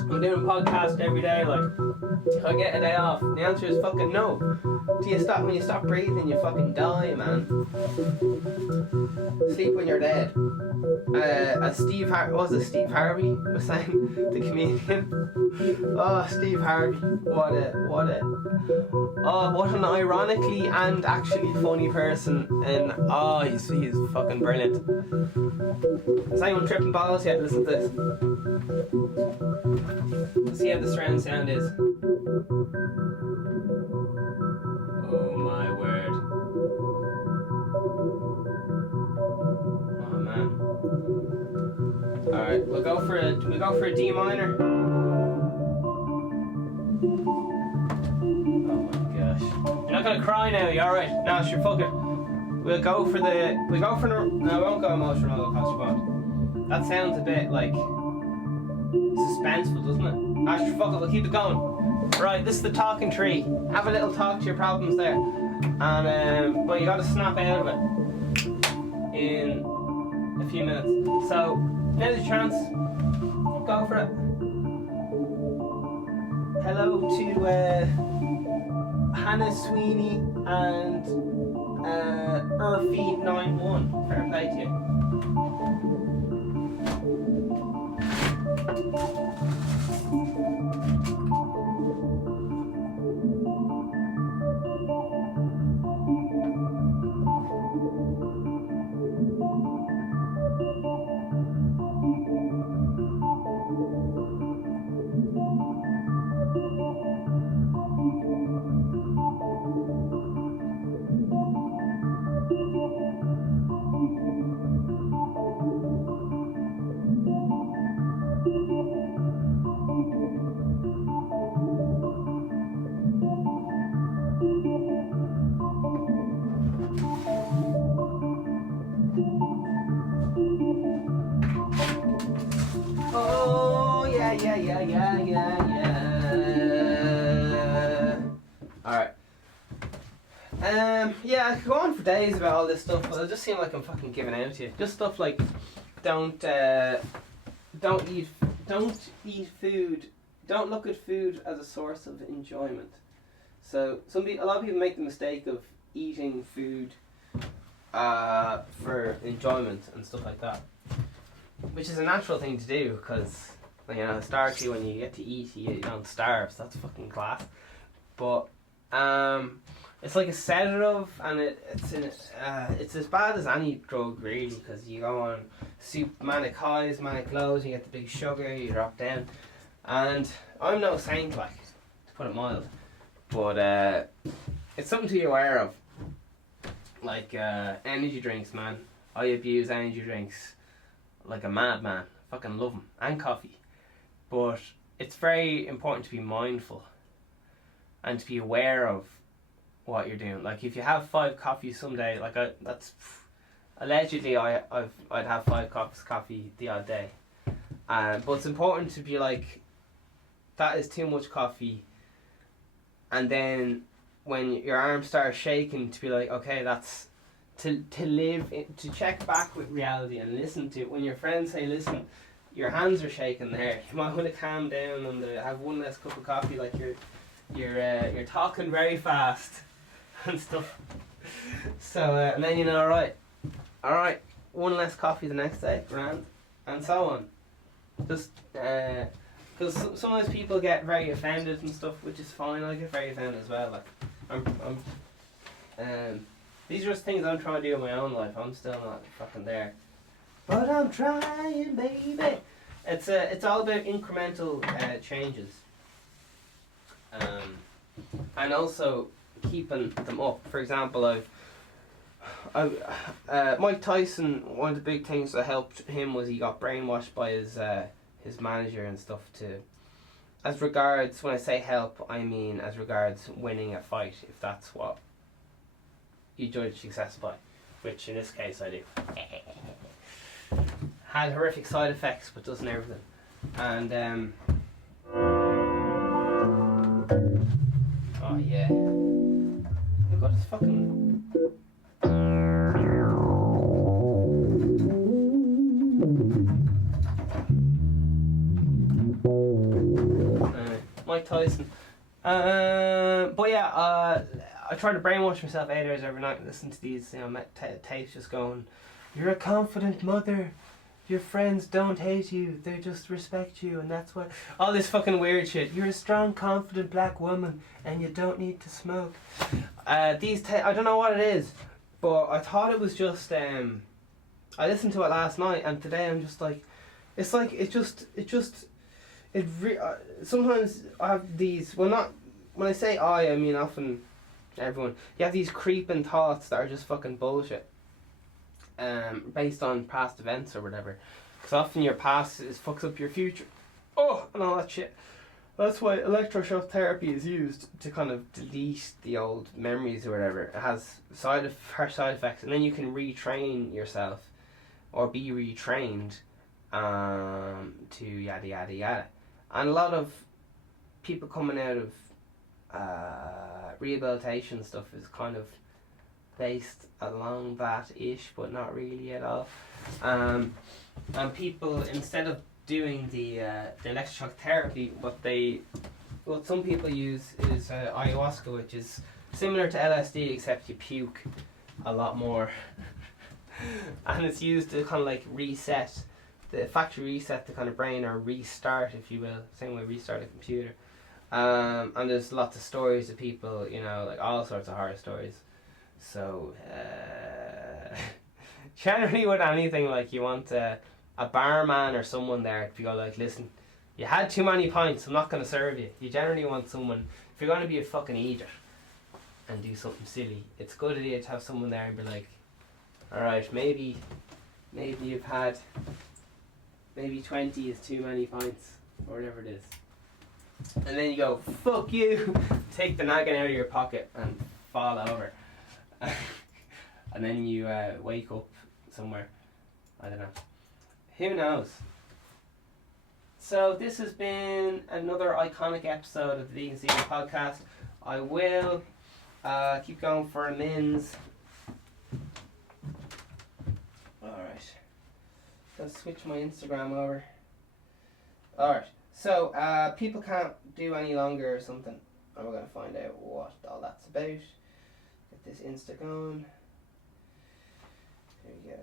I'm doing a podcast every day, like, do I get a day off? The answer is fucking no. When you stop breathing, you fucking die, man. Sleep when you're dead. As Steve Harvey was saying, the comedian. Oh, Steve Harvey, what an ironically and actually funny person, and he's fucking brilliant. Is anyone tripping balls yet? Listen to this. Let's see how the surround sound is. Oh my word. Oh man. Alright, we'll go for a D minor. Oh my gosh. You're not gonna cry now, you alright? No, sure, fuck it. No, I won't go emotional roller coaster bond. That sounds a bit like suspenseful, doesn't it? Sure, fuck it, we'll keep it going. Right, this is the talking tree. Have a little talk to your problems there. And but you gotta snap out of it in a few minutes. So now's your chance. Go for it. Hello to Hannah Sweeney and Urfy91. Fair play to you. Oh, yeah. Alright. Yeah, I could go on for days about all this stuff, but it'll just seem like I'm fucking giving out to you. Just stuff like, don't eat food, don't look at food as a source of enjoyment. So, a lot of people make the mistake of eating food for enjoyment and stuff like that. Which is a natural thing to do, because, historically when you get to eat, you don't starve, so that's fucking class. But, it's like a sedative, and it's as bad as any drug, really, because you go on manic highs, manic lows, you get the big sugar, you drop down. And I'm no saint, like, to put it mild, but it's something to be aware of. Like, energy drinks, man. I abuse energy drinks like a madman. Fucking love them. And coffee. But it's very important to be mindful and to be aware of what you're doing. Like, if you have 5 coffees someday, like allegedly I'd have 5 cups of coffee the odd day. But it's important to be like, that is too much coffee, and then when your arm starts shaking, to be like, okay, that's to live to check back with reality and listen to it. When your friends say, listen, your hands are shaking there, you might want to calm down and have one less cup of coffee, like you're talking very fast and stuff. So and then you know, all right, one less coffee the next day, grand, and so on. Just because sometimes people get very offended and stuff, which is fine. I get very offended as well. Like these are just things I'm trying to do in my own life. I'm still not fucking there, but I'm trying, baby. It's all about incremental changes, and also keeping them up. For example, Mike Tyson, one of the big things that helped him was he got brainwashed by his manager and stuff to, as regards, when I say help, I mean as regards winning a fight, if that's what you judge success by, which in this case I do. Had horrific side effects, but doesn't everything. And oh yeah, look at this fucking. Mike Tyson. But yeah, I try to brainwash myself 8 hours every night and listen to these, you know, tapes just going, you're a confident mother, your friends don't hate you, they just respect you, and that's what, all this fucking weird shit. You're a strong, confident black woman and you don't need to smoke. I don't know what it is, but I thought it was just, I listened to it last night, and today I'm just like, it's like, sometimes I have these, well, not, when I say I mean often everyone, you have these creeping thoughts that are just fucking bullshit, based on past events or whatever, because often your past fucks up your future, and all that shit. That's why electroshock therapy is used, to kind of delete the old memories or whatever. It has harsh side effects, and then you can retrain yourself or be retrained to yada yada yada. And a lot of people coming out of rehabilitation stuff is kind of based along that ish, but not really at all. And people, instead of doing the electroshock therapy, what some people use is ayahuasca, which is similar to LSD except you puke a lot more. And it's used to kind of like reset, the factory reset the kind of brain, or restart, if you will, same way restart a computer. And there's lots of stories of people, you know, like all sorts of horror stories. So generally with anything, like you want a barman or someone there to go like, listen, you had too many pints, I'm not going to serve you. You generally want someone, if you're going to be a fucking idiot and do something silly, it's a good idea to have someone there and be like, alright, maybe you've had, maybe 20 is too many pints, or whatever it is. And then you go, fuck you, take the noggin out of your pocket and fall over. And then you wake up somewhere. I don't know. Who knows? So this has been another iconic episode of the Vegan Season podcast. I will keep going for a mins. Alright. Let's switch my Instagram over. Alright. So, people can't do any longer or something. And we're going to find out what all that's about. Get this Insta going. Here we go.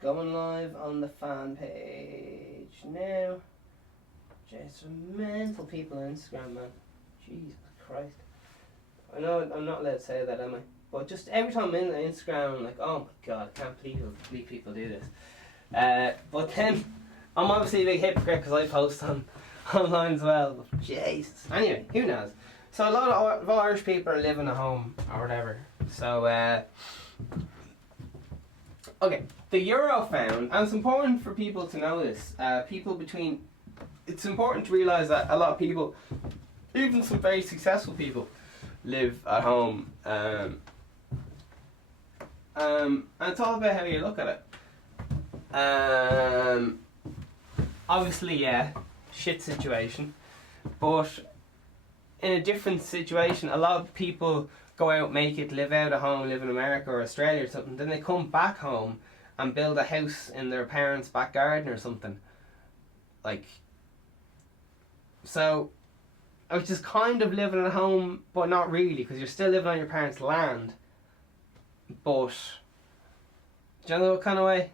Going live on the fan page now. Just mental people on Instagram, man. Jesus Christ. I know I'm not allowed to say that, am I? But just every time I'm in Instagram, I'm like, oh my god, I can't believe people do this. But then I'm obviously a big hypocrite because I post online as well. But Jesus. Anyway, who knows? So a lot of Irish people are living at home or whatever. So okay, the Euro found, and it's important for people to know this. It's important to realise that a lot of people, even some very successful people, live at home. And it's all about how you look at it. Obviously, yeah, shit situation, but in a different situation. A lot of people go out, make it, live out at home, live in America or Australia or something. Then they come back home and build a house in their parents' back garden or something. Like, so, which is kind of living at home, but not really, because you're still living on your parents' land. But, do you know what kind of way?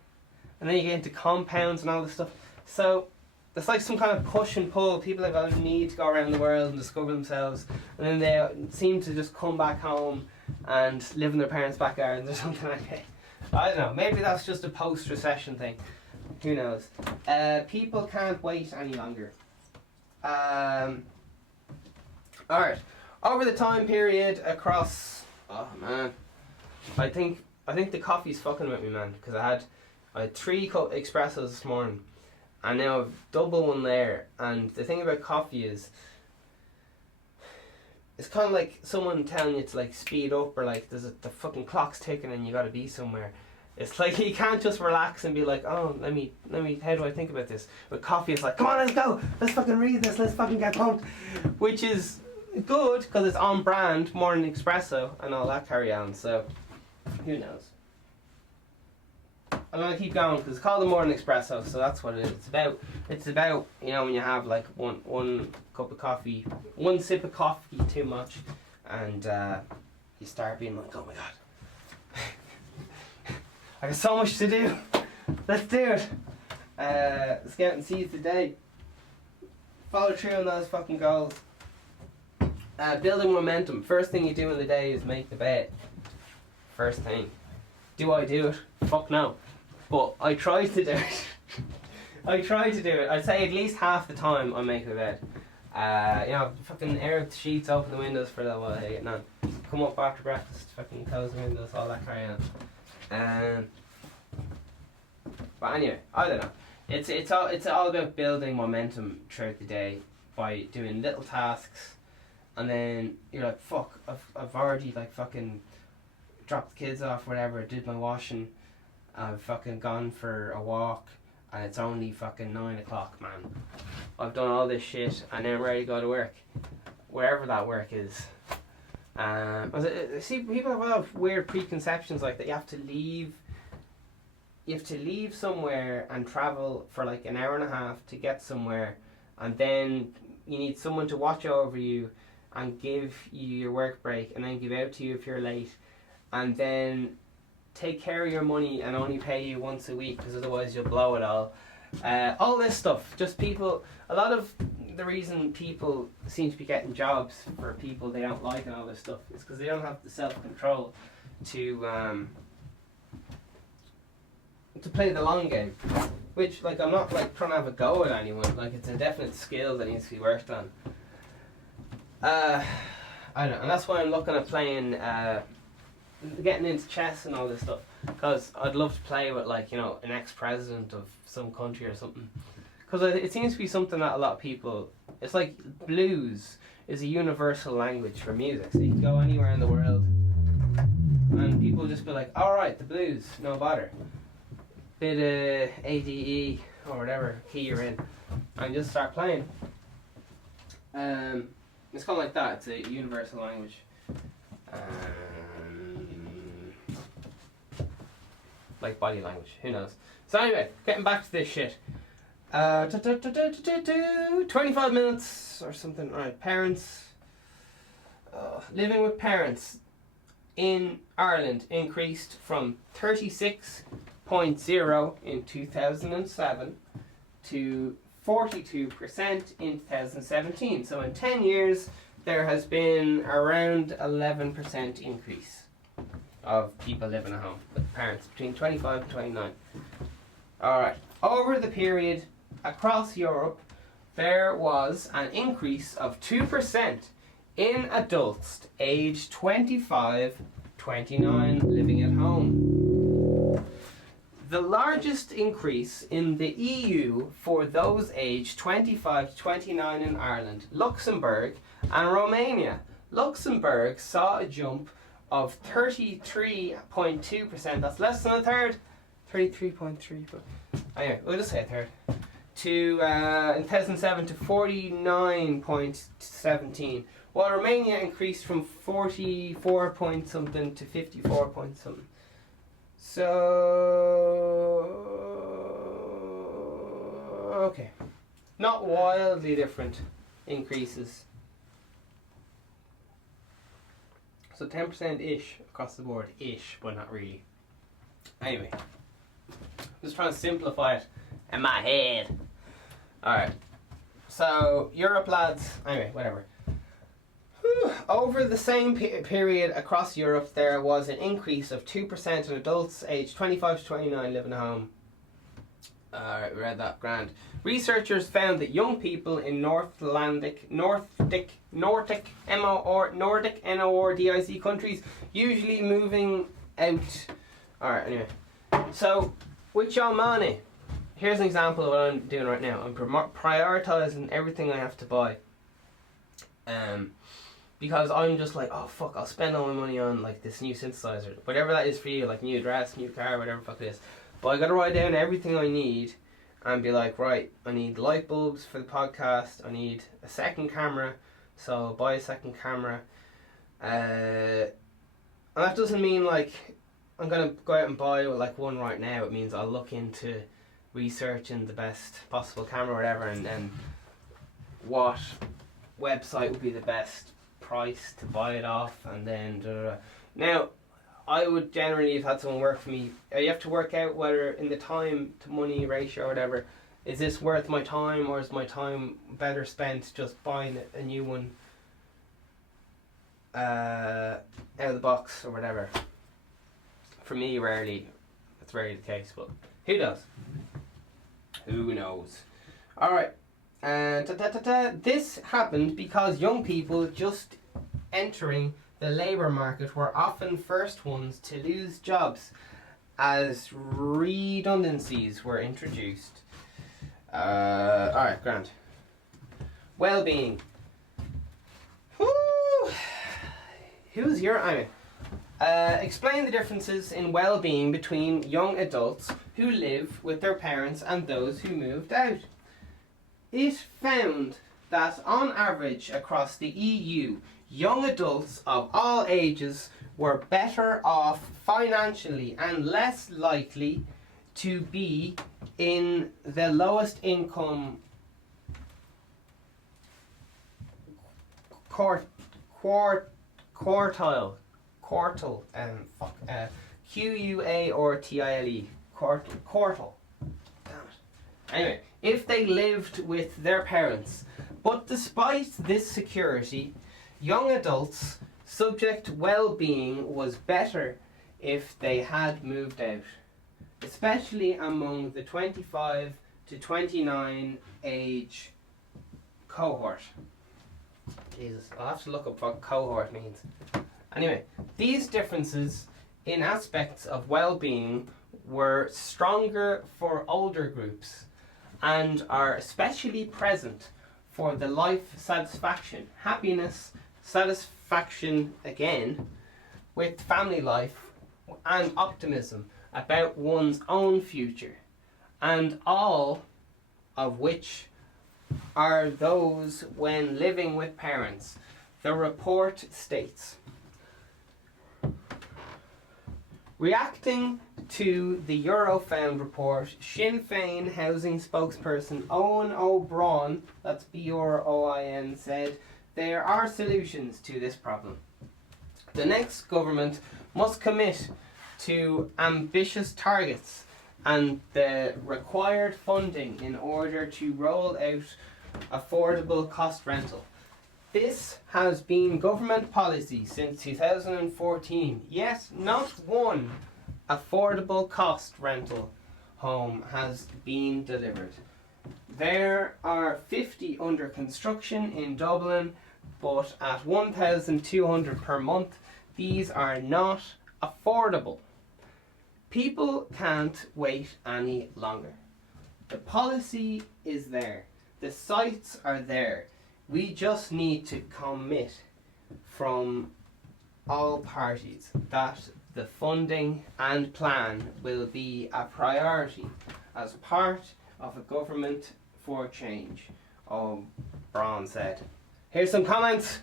And then you get into compounds and all this stuff. So, it's like some kind of push and pull. People have got a need to go around the world and discover themselves, and then they seem to just come back home and live in their parents' back gardens or something like that. I don't know, maybe that's just a post-recession thing. Who knows? People can't wait any longer. Alright, over the time period across... Oh man. I think the coffee's fucking with me, man, because I had 3 espressos this morning, and now I've double one there. And the thing about coffee is, it's kind of like someone telling you to like speed up, or like the fucking clock's ticking and you gotta be somewhere. It's like you can't just relax and be like, oh, let me, how do I think about this? With coffee, it's like, come on, let's go, let's fucking read this, let's fucking get pumped. Which is good, because it's on brand, morning espresso and all that carry on, so who knows. I'm gonna keep going, because it's called the morning espresso, so that's what it is. It's about, you know, when you have like one cup of coffee, one sip of coffee too much, and you start being like, oh my god, I got so much to do. Let's do it. Let's get out and seize the day. Follow through on those fucking goals. Building momentum. First thing you do in the day is make the bed. First thing. Do I do it? Fuck no. But I try to do it. I try to do it. I'd say at least half the time I make the bed. You know, fucking air the sheets, open the windows for a little while, getting on. Come up after breakfast, fucking close the windows, all that carry on. But anyway, I don't know. It's all about building momentum throughout the day by doing little tasks, and then you're like, fuck, I've already like fucking dropped the kids off, whatever, did my washing, I've fucking gone for a walk, and it's only fucking 9 o'clock, man. I've done all this shit, and then I'm ready to go to work, wherever that work is. See, people have a lot of weird preconceptions like that. You have to leave somewhere and travel for like an hour and a half to get somewhere, and then you need someone to watch over you and give you your work break, and then give out to you if you're late, and then take care of your money and only pay you once a week, because otherwise you'll blow it all. All this stuff, just people, a lot of the reason people seem to be getting jobs for people they don't like and all this stuff is because they don't have the self-control to play the long game. Which, like, I'm not like trying to have a go at anyone, like it's a definite skill that needs to be worked on. I don't know, and that's why I'm looking at playing, getting into chess and all this stuff, because I'd love to play with, like, you know, an ex-president of some country or something. Because it seems to be something that a lot of people, it's like blues is a universal language for music, so you can go anywhere in the world and people just be like, alright, the blues, no bother, bit of ADE or whatever key you're in, and just start playing. It's kind of like that, it's a universal language. Like body language, who knows. So anyway, getting back to this shit. 25 minutes or something. Alright, parents. Living with parents in Ireland increased from 36.0 in 2007 to 42% in 2017. So in 10 years, there has been around 11% increase of people living at home with parents between 25 and 29. Alright, over the period across Europe, there was an increase of 2% in adults aged 25-29 living at home. The largest increase in the EU for those aged 25 to 29 in Ireland, Luxembourg and Romania. Luxembourg saw a jump of 33.2%, that's less than a third, 33.3, but anyway, we'll just say a third, to in 2007 to 49.17, while Romania increased from 44 point something to 54 point something. So, okay, not wildly different increases. So 10%-ish across the board, ish, but not really. Anyway, I'm just trying to simplify it in my head. Alright, so Europe, lads, anyway, whatever. Over the same period across Europe, there was an increase of 2% in adults aged 25 to 29 living at home. Alright, we read that, grand. Researchers found that young people in Nordic NORDIC countries usually moving out. Alright, anyway. So, with y'all money, here's an example of what I'm doing right now. I'm prioritising everything I have to buy. Because I'm just like, oh fuck, I'll spend all my money on like this new synthesizer. Whatever that is for you, like new dress, new car, whatever the fuck it is. But I gotta write down everything I need and be like, right, I need light bulbs for the podcast, I need a second camera, so I'll buy a second camera. And that doesn't mean like I'm gonna go out and buy like one right now. It means I'll look into researching the best possible camera or whatever, and then what website would be the best price to buy it off, and then now I would generally have had someone work for me. You have to work out whether in the time to money ratio or whatever, is this worth my time, or is my time better spent just buying a new one out of the box or whatever. For me, it's rarely the case, but who knows? Who knows? Alright. This happened because young people just entering the labour market were often first ones to lose jobs as redundancies were introduced. Alright, grand. Well-being. Woo! Who's your... Anyway. Explain the differences in well-being between young adults who live with their parents and those who moved out. It found that on average across the EU, young adults of all ages were better off financially and less likely to be in the lowest income quartile, QUA or TILE, quartile. Damn it. Anyway, if they lived with their parents. But despite this security, young adults' subject well-being was better if they had moved out, especially among the 25 to 29 age cohort. Jesus, I'll have to look up what cohort means. Anyway, these differences in aspects of well-being were stronger for older groups and are especially present for the life satisfaction, happiness, satisfaction again with family life and optimism about one's own future, and all of which are those when living with parents. The report states, reacting to the Eurofound report, Sinn Féin housing spokesperson Owen O'Brien, that's B-R-O-I-N, said there are solutions to this problem. The next government must commit to ambitious targets and the required funding in order to roll out affordable cost rental. This has been government policy since 2014, yet not one affordable cost rental home has been delivered. There are 50 under construction in Dublin, but at $1,200 per month, these are not affordable. People can't wait any longer. The policy is there. The sites are there. We just need to commit from all parties that the funding and plan will be a priority as part of a government for change, O'Brien said. Here's some comments.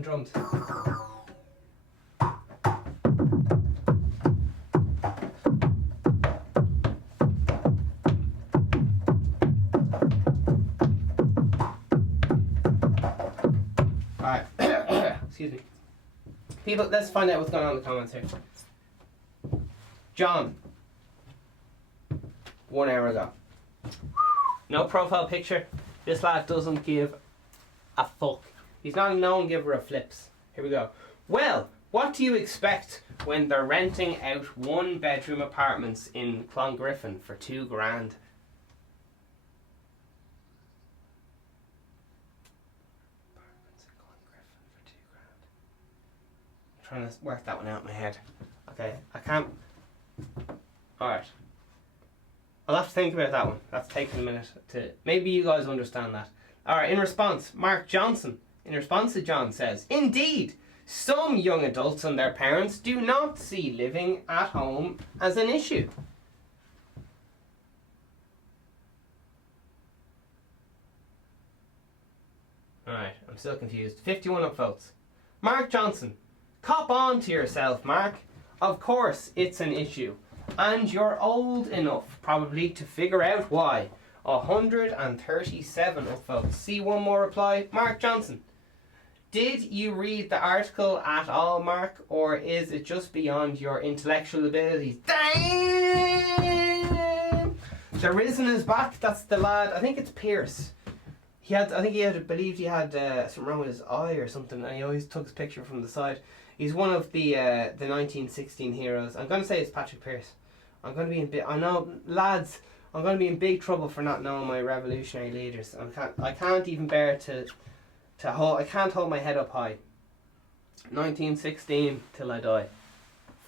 fucking drums. Alright. Excuse me. People, let's find out what's going on in the comments here. John. 1 hour ago. No profile picture. This lad doesn't give a fuck. He's not a known giver of flips. Here we go. Well, what do you expect when they're renting out 1-bedroom apartments in Clongriffin for $2 grand? Apartments in Clongriffin for $2 grand. I'm trying to work that one out in my head. Okay, I can't. Alright. I'll have to think about that one. That's taking a minute to... Maybe you guys understand that. Alright, in response, Mark Johnson, in response to John, says, indeed, some young adults and their parents do not see living at home as an issue. Alright, I'm still confused. 51 upvotes. Mark Johnson, cop on to yourself, Mark. Of course it's an issue. And you're old enough, probably, to figure out why. 137 upvotes. See one more reply. Mark Johnson. Did you read the article at all, Mark? Or is it just beyond your intellectual abilities? Damn! The Risen is back. That's the lad. I think it's Pierce. Believed he had something wrong with his eye or something, and he always took his picture from the side. He's one of the 1916 heroes. I'm going to say it's Patrick Pearse. I'm going to be in big... I know, lads, I'm going to be in big trouble for not knowing my revolutionary leaders. I can't even bear to hold... I can't hold my head up high. 1916 till I die.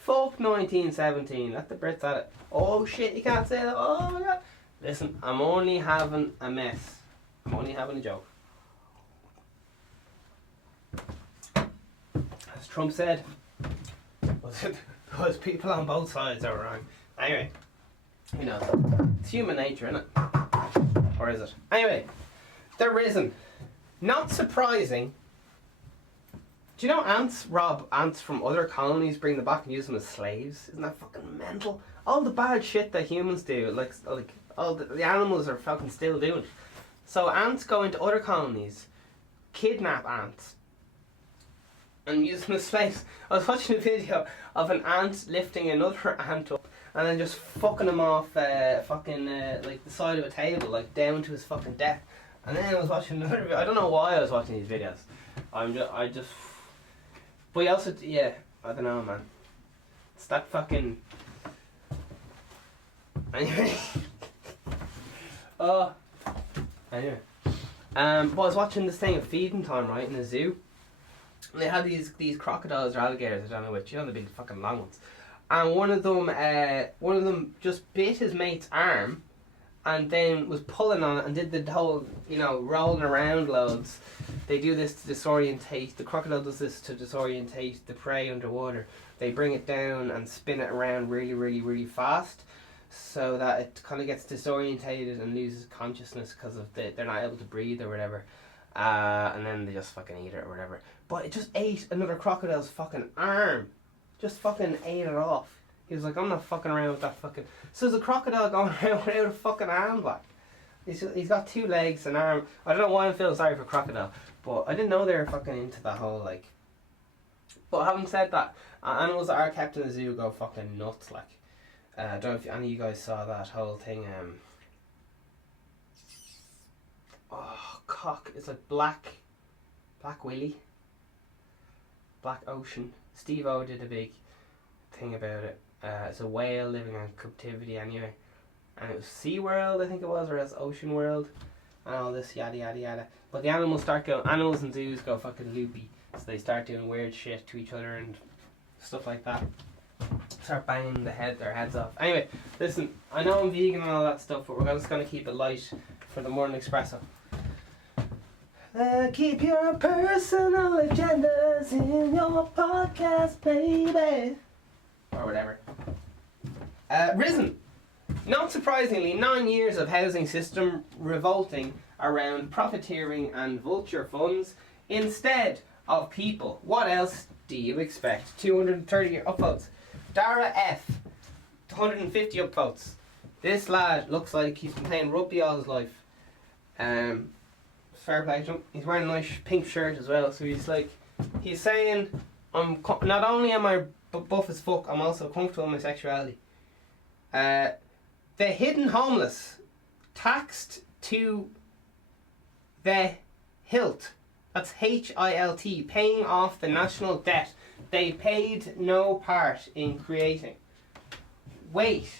Fuck 1917. Let the Brits at it. Oh shit, you can't say that. Oh my god. Listen, I'm only having a mess. I'm only having a joke. As Trump said, was people on both sides that were wrong. Anyway, you know, it's human nature, isn't it? Or is it? Anyway, The Risen. Not surprising. Do you know ants rob ants from other colonies, bring them back and use them as slaves? Isn't that fucking mental? All the bad shit that humans do, like all the animals are fucking still doing it. So ants go into other colonies, kidnap ants, and use them as slaves. I was watching a video of an ant lifting another ant up and then just fucking him off like the side of a table, like down to his fucking death. And then I was watching another video. I don't know why I was watching these videos. But he also, yeah, I don't know, man. It's that fucking... Anyway. Oh. Anyway. But I was watching this thing of Feeding Time, right, in a zoo. And they had these crocodiles or alligators, I don't know which, you know, the big fucking long ones. And one of them just bit his mate's arm and then was pulling on it and did the whole, you know, rolling around loads. They do this to disorientate, the crocodile does this to disorientate the prey underwater. They bring it down and spin it around really, really, really fast so that it kind of gets disorientated and loses consciousness because of they're not able to breathe or whatever. And then they just fucking eat it or whatever. But it just ate another crocodile's fucking arm. Just fucking ate it off. He was like, I'm not fucking around with that fucking... So there's a crocodile going around without a fucking arm back. He's got 2 legs, an arm. I don't know why I'm feeling sorry for crocodile, but I didn't know they were fucking into that whole, like... But having said that, animals that are kept in the zoo go fucking nuts, like. I don't know if any of you guys saw that whole thing, oh, cock. It's like Black Willy. Black Ocean. Steve-O did a big thing about it. It's a whale living in captivity anyway. And it was SeaWorld, I think it was, or else Ocean World. And all this yada yada yada. But the animals in zoos go fucking loopy. So they start doing weird shit to each other and stuff like that. Start banging their heads off. Anyway, listen, I know I'm vegan and all that stuff, but we're just going to keep it light for the morning espresso. Keep your personal agendas in your podcast, baby. Or whatever. Risen. Not surprisingly, 9 years of housing system revolting around profiteering and vulture funds instead of people. What else do you expect? 230 upvotes. Dara F, 150 upvotes. This lad looks like he's been playing rugby all his life. Fair play to him. He's wearing a nice pink shirt as well, so he's saying, not only am I buff as fuck, I'm also comfortable in my sexuality. The hidden homeless taxed to the hilt. That's HILT, paying off the national debt they paid no part in creating. Wait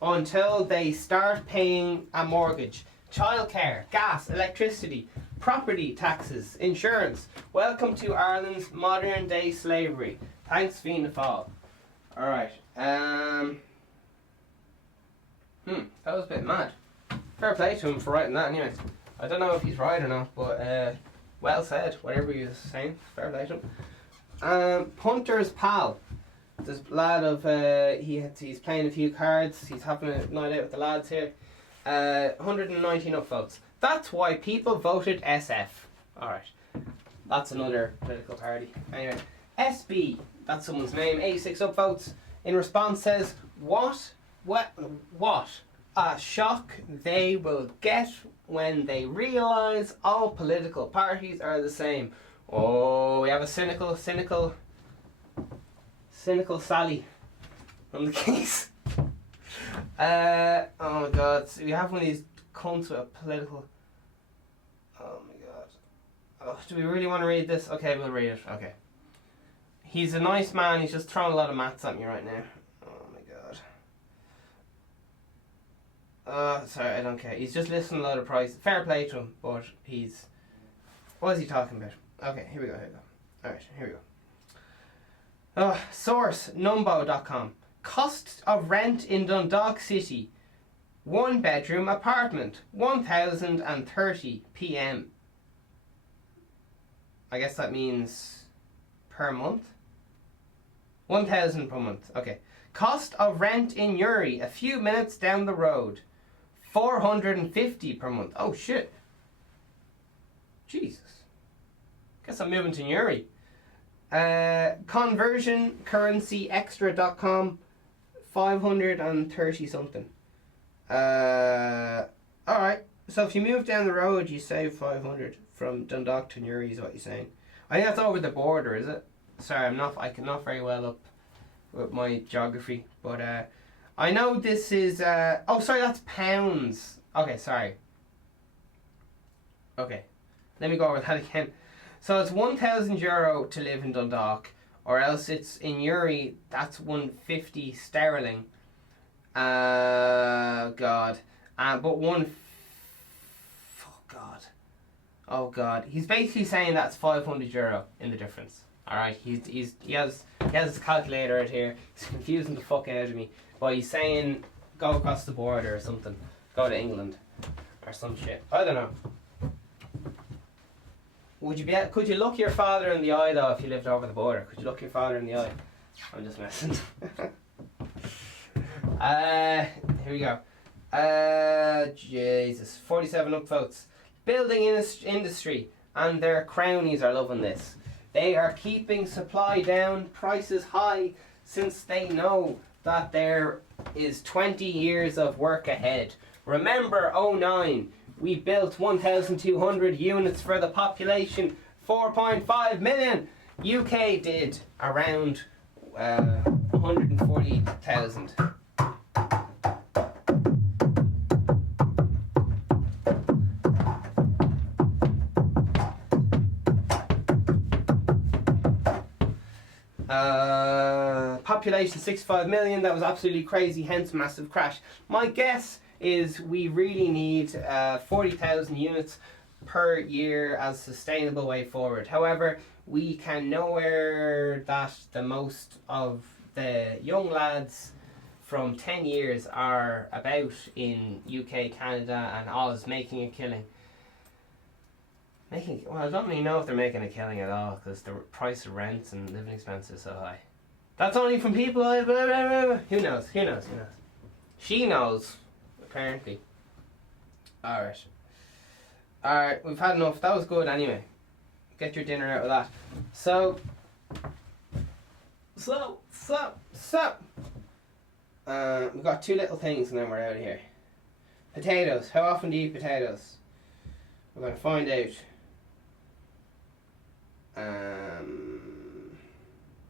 until they start paying a mortgage, childcare, gas, electricity, property taxes, insurance. Welcome to Ireland's modern day slavery. Thanks, Fianna Fáil. Alright. That was a bit mad. Fair play to him for writing that anyway. I don't know if he's right or not, but well said, whatever he was saying. Fair play to him. Punter's Pal. This lad of he's playing a few cards. He's having a night out with the lads here. 119 upvotes. That's why people voted SF. Alright. That's another political party. Anyway. SB, that's someone's name. 86 upvotes. In response says, What a shock they will get when they realise all political parties are the same. Oh, we have a cynical Sally from the case. Oh my god, so we have one of these cunts with a political... Oh my god. Oh, do we really want to read this? Okay, we'll read it. Okay. He's a nice man, he's just throwing a lot of maths at me right now. Oh my god. Sorry, I don't care. He's just listing a lot of prices. Fair play to him, but he's... What is he talking about? Okay, here we go. Alright, here we go. Source, numbo.com. Cost of rent in Dundalk City. 1 bedroom apartment. 1,030 PM. I guess that means per month? 1,000 per month. Okay. Cost of rent in Uri, a few minutes down the road. 450 per month. Oh shit. Jesus. Guess I'm moving to Uri. Conversioncurrencyextra.com, 530 something. Alright, so if you move down the road you save 500 from Dundalk to Newry is what you're saying. I think that's over the border, is it? Sorry, I'm not very well up with my geography, but I know this is oh sorry, that's pounds. Okay, sorry. Okay, let me go over that again. So it's €1,000 to live in Dundalk, or else it's in Uri, that's 150 sterling. God. But oh God. He's basically saying that's €500 in the difference. Alright, he has his calculator out here. He's confusing the fuck out of me. But he's saying go across the border or something. Go to England. Or some shit. I don't know. Could you look your father in the eye though if you lived over the border? Could you look your father in the eye? I'm just messing. Here we go. Jesus. 47 upvotes. Building industry and their crownies are loving this. They are keeping supply down, prices high, since they know that there is 20 years of work ahead. Remember 09, we built 1,200 units for the population, 4.5 million. UK did around 140,000. Population 65 million, that was absolutely crazy, hence massive crash. My guess is we really need 40,000 units per year as a sustainable way forward. However, we can nowhere that the most of the young lads from 10 years are about in UK, Canada and Oz making a killing. Well, I don't really know if they're making a killing at all because the price of rents and living expenses are so high. That's only from people. Who knows? She knows, apparently. Alright, we've had enough. That was good anyway. Get your dinner out of that. So. We've got two little things and then we're out of here. Potatoes. How often do you eat potatoes? We're going to find out.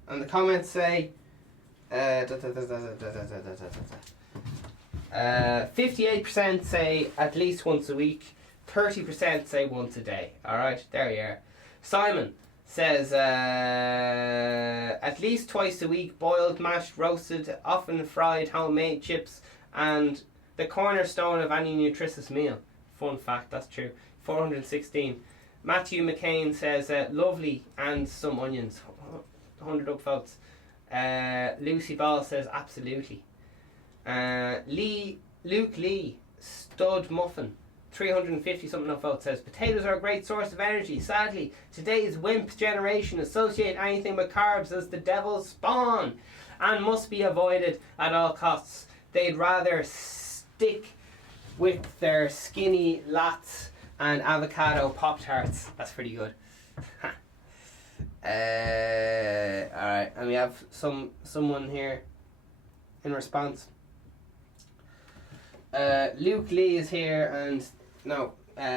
And the comments say 58% say at least once a week, 30% say once a day. Alright, there you are. Simon says at least twice a week, boiled, mashed, roasted, often fried, homemade chips, and the cornerstone of any nutritious meal. Fun fact, that's true. 416. Matthew McCain says lovely and some onions. 100 upvotes. Lucy Ball says absolutely. Luke Lee, stud muffin. 350 something upvotes says potatoes are a great source of energy. Sadly, today's wimp generation associate anything with carbs as the devil's spawn and must be avoided at all costs. They'd rather stick with their skinny lats and avocado Pop-Tarts. That's pretty good. Alright, and we have someone here in response. Luke Lee is here and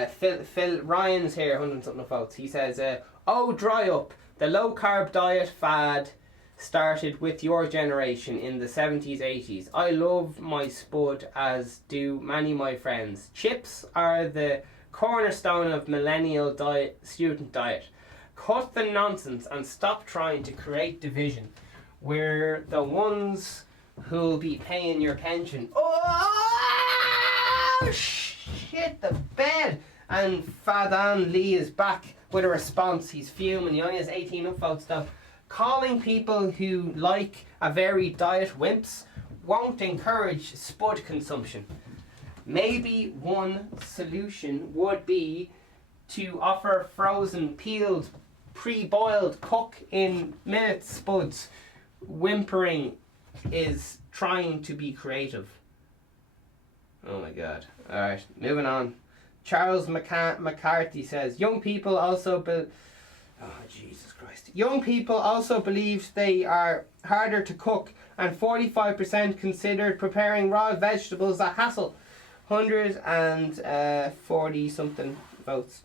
Phil Ryan's here, 100 something votes. He says, oh, dry up. The low carb diet fad started with your generation in the 70s, 80s. I love my spud, as do many of my friends. Chips are the cornerstone of millennial student diet. Cut the nonsense and stop trying to create division. We're the ones who'll be paying your pension. Oh, shit, the bed. And Fadan Lee is back with a response. He's fuming. He only has 18 upvotes though. Calling people who like a varied diet wimps won't encourage spud consumption. Maybe one solution would be to offer frozen, peeled, pre-boiled, cook in minutes spuds. Whimpering is trying to be creative. Oh my god. Alright, moving on. Charles McCarthy says, young people also Jesus Christ. Young people also believe they are harder to cook, and 45% considered preparing raw vegetables a hassle. 140 something votes.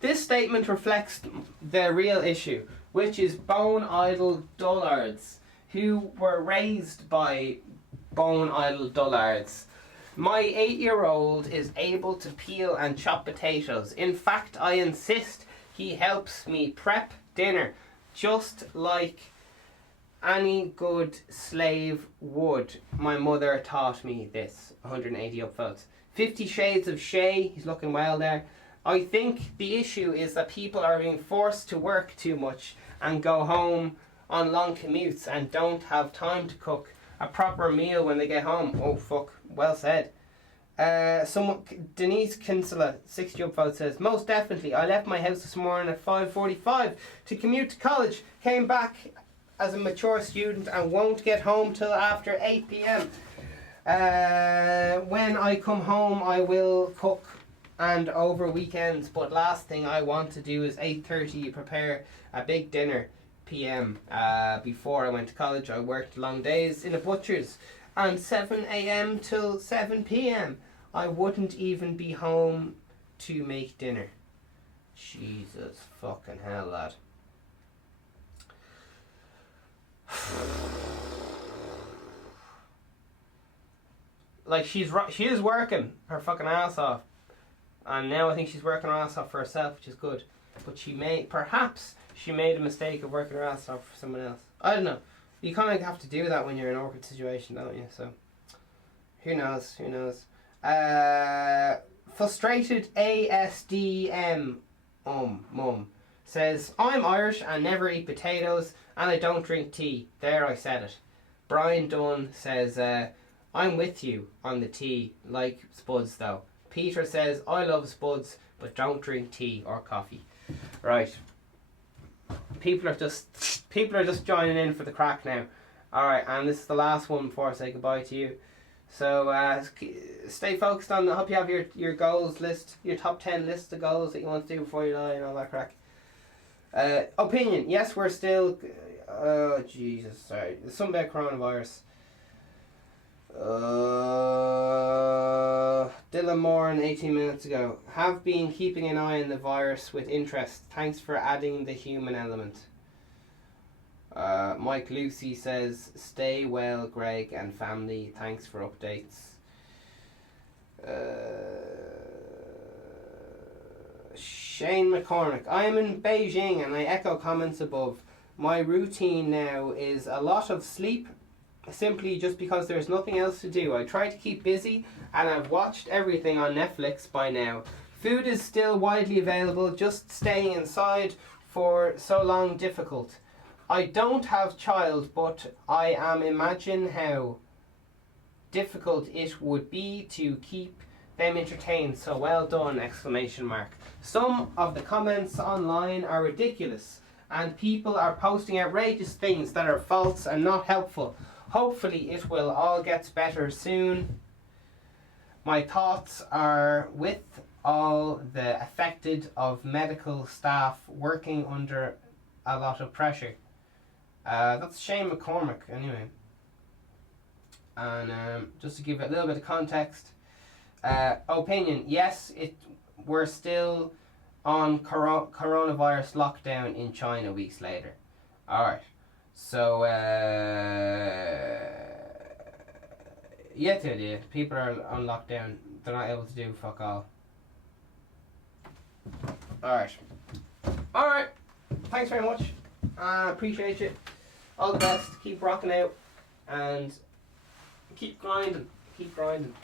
This statement reflects the real issue, which is bone-idle dullards who were raised by bone-idle dullards. My 8-year-old is able to peel and chop potatoes. In fact, I insist he helps me prep dinner, just like any good slave would. My mother taught me this. 180 upvotes. 50 Shades of Shay, he's looking well there. I think the issue is that people are being forced to work too much and go home on long commutes and don't have time to cook a proper meal when they get home. Oh fuck, well said. Denise Kinsella, 60 upvotes, says, most definitely, I left my house this morning at 5:45 to commute to college, came back as a mature student and won't get home till after 8 p.m. When I come home I will cook and over weekends, but last thing I want to do is 8:30 prepare a big dinner p.m. Before I went to college I worked long days in a butcher's and 7 a.m. till 7 p.m. I wouldn't even be home to make dinner. Jesus fucking hell, lad. Like, she is working her fucking ass off, and now I think she's working her ass off for herself, which is good. But perhaps she made a mistake of working her ass off for someone else. I don't know. You kind of have to do that when you're in an awkward situation, don't you? So, who knows? Who knows? Frustrated ASDM mum says, I'm Irish and never eat potatoes and I don't drink tea. There, I said it. Brian Dunn says, I'm with you on the tea, like spuds though. Peter says, I love spuds but don't drink tea or coffee. Right. People are just joining in for the crack now. Alright, and this is the last one before I say goodbye to you. So stay focused on, I hope you have your goals list, your top 10 list of goals that you want to do before you die and all that crack. Opinion. Yes, we're still... Oh, Jesus, sorry. There's something about coronavirus. Dylan Moran 18 minutes ago. Have been keeping an eye on the virus with interest. Thanks for adding the human element. Mike Lucy says, stay well, Greg and family. Thanks for updates. Shane McCormick. I am in Beijing and I echo comments above. My routine now is a lot of sleep, simply just because there's nothing else to do. I try to keep busy and I've watched everything on Netflix by now. Food is still widely available, just staying inside for so long difficult. I don't have child, but I am imagine how difficult it would be to keep them entertained, so well done, exclamation mark. Some of the comments online are ridiculous and people are posting outrageous things that are false and not helpful. Hopefully it will all get better soon. My thoughts are with all the affected of medical staff working under a lot of pressure. That's Shane McCormick anyway. And just to give it a little bit of context, opinion, yes, we're still on coronavirus lockdown in China weeks later. Alright, so yeah, the idea. People are on lockdown, they're not able to do fuck all. Alright, thanks very much. Appreciate you. All the best. Keep rocking out and keep grinding. Keep grinding.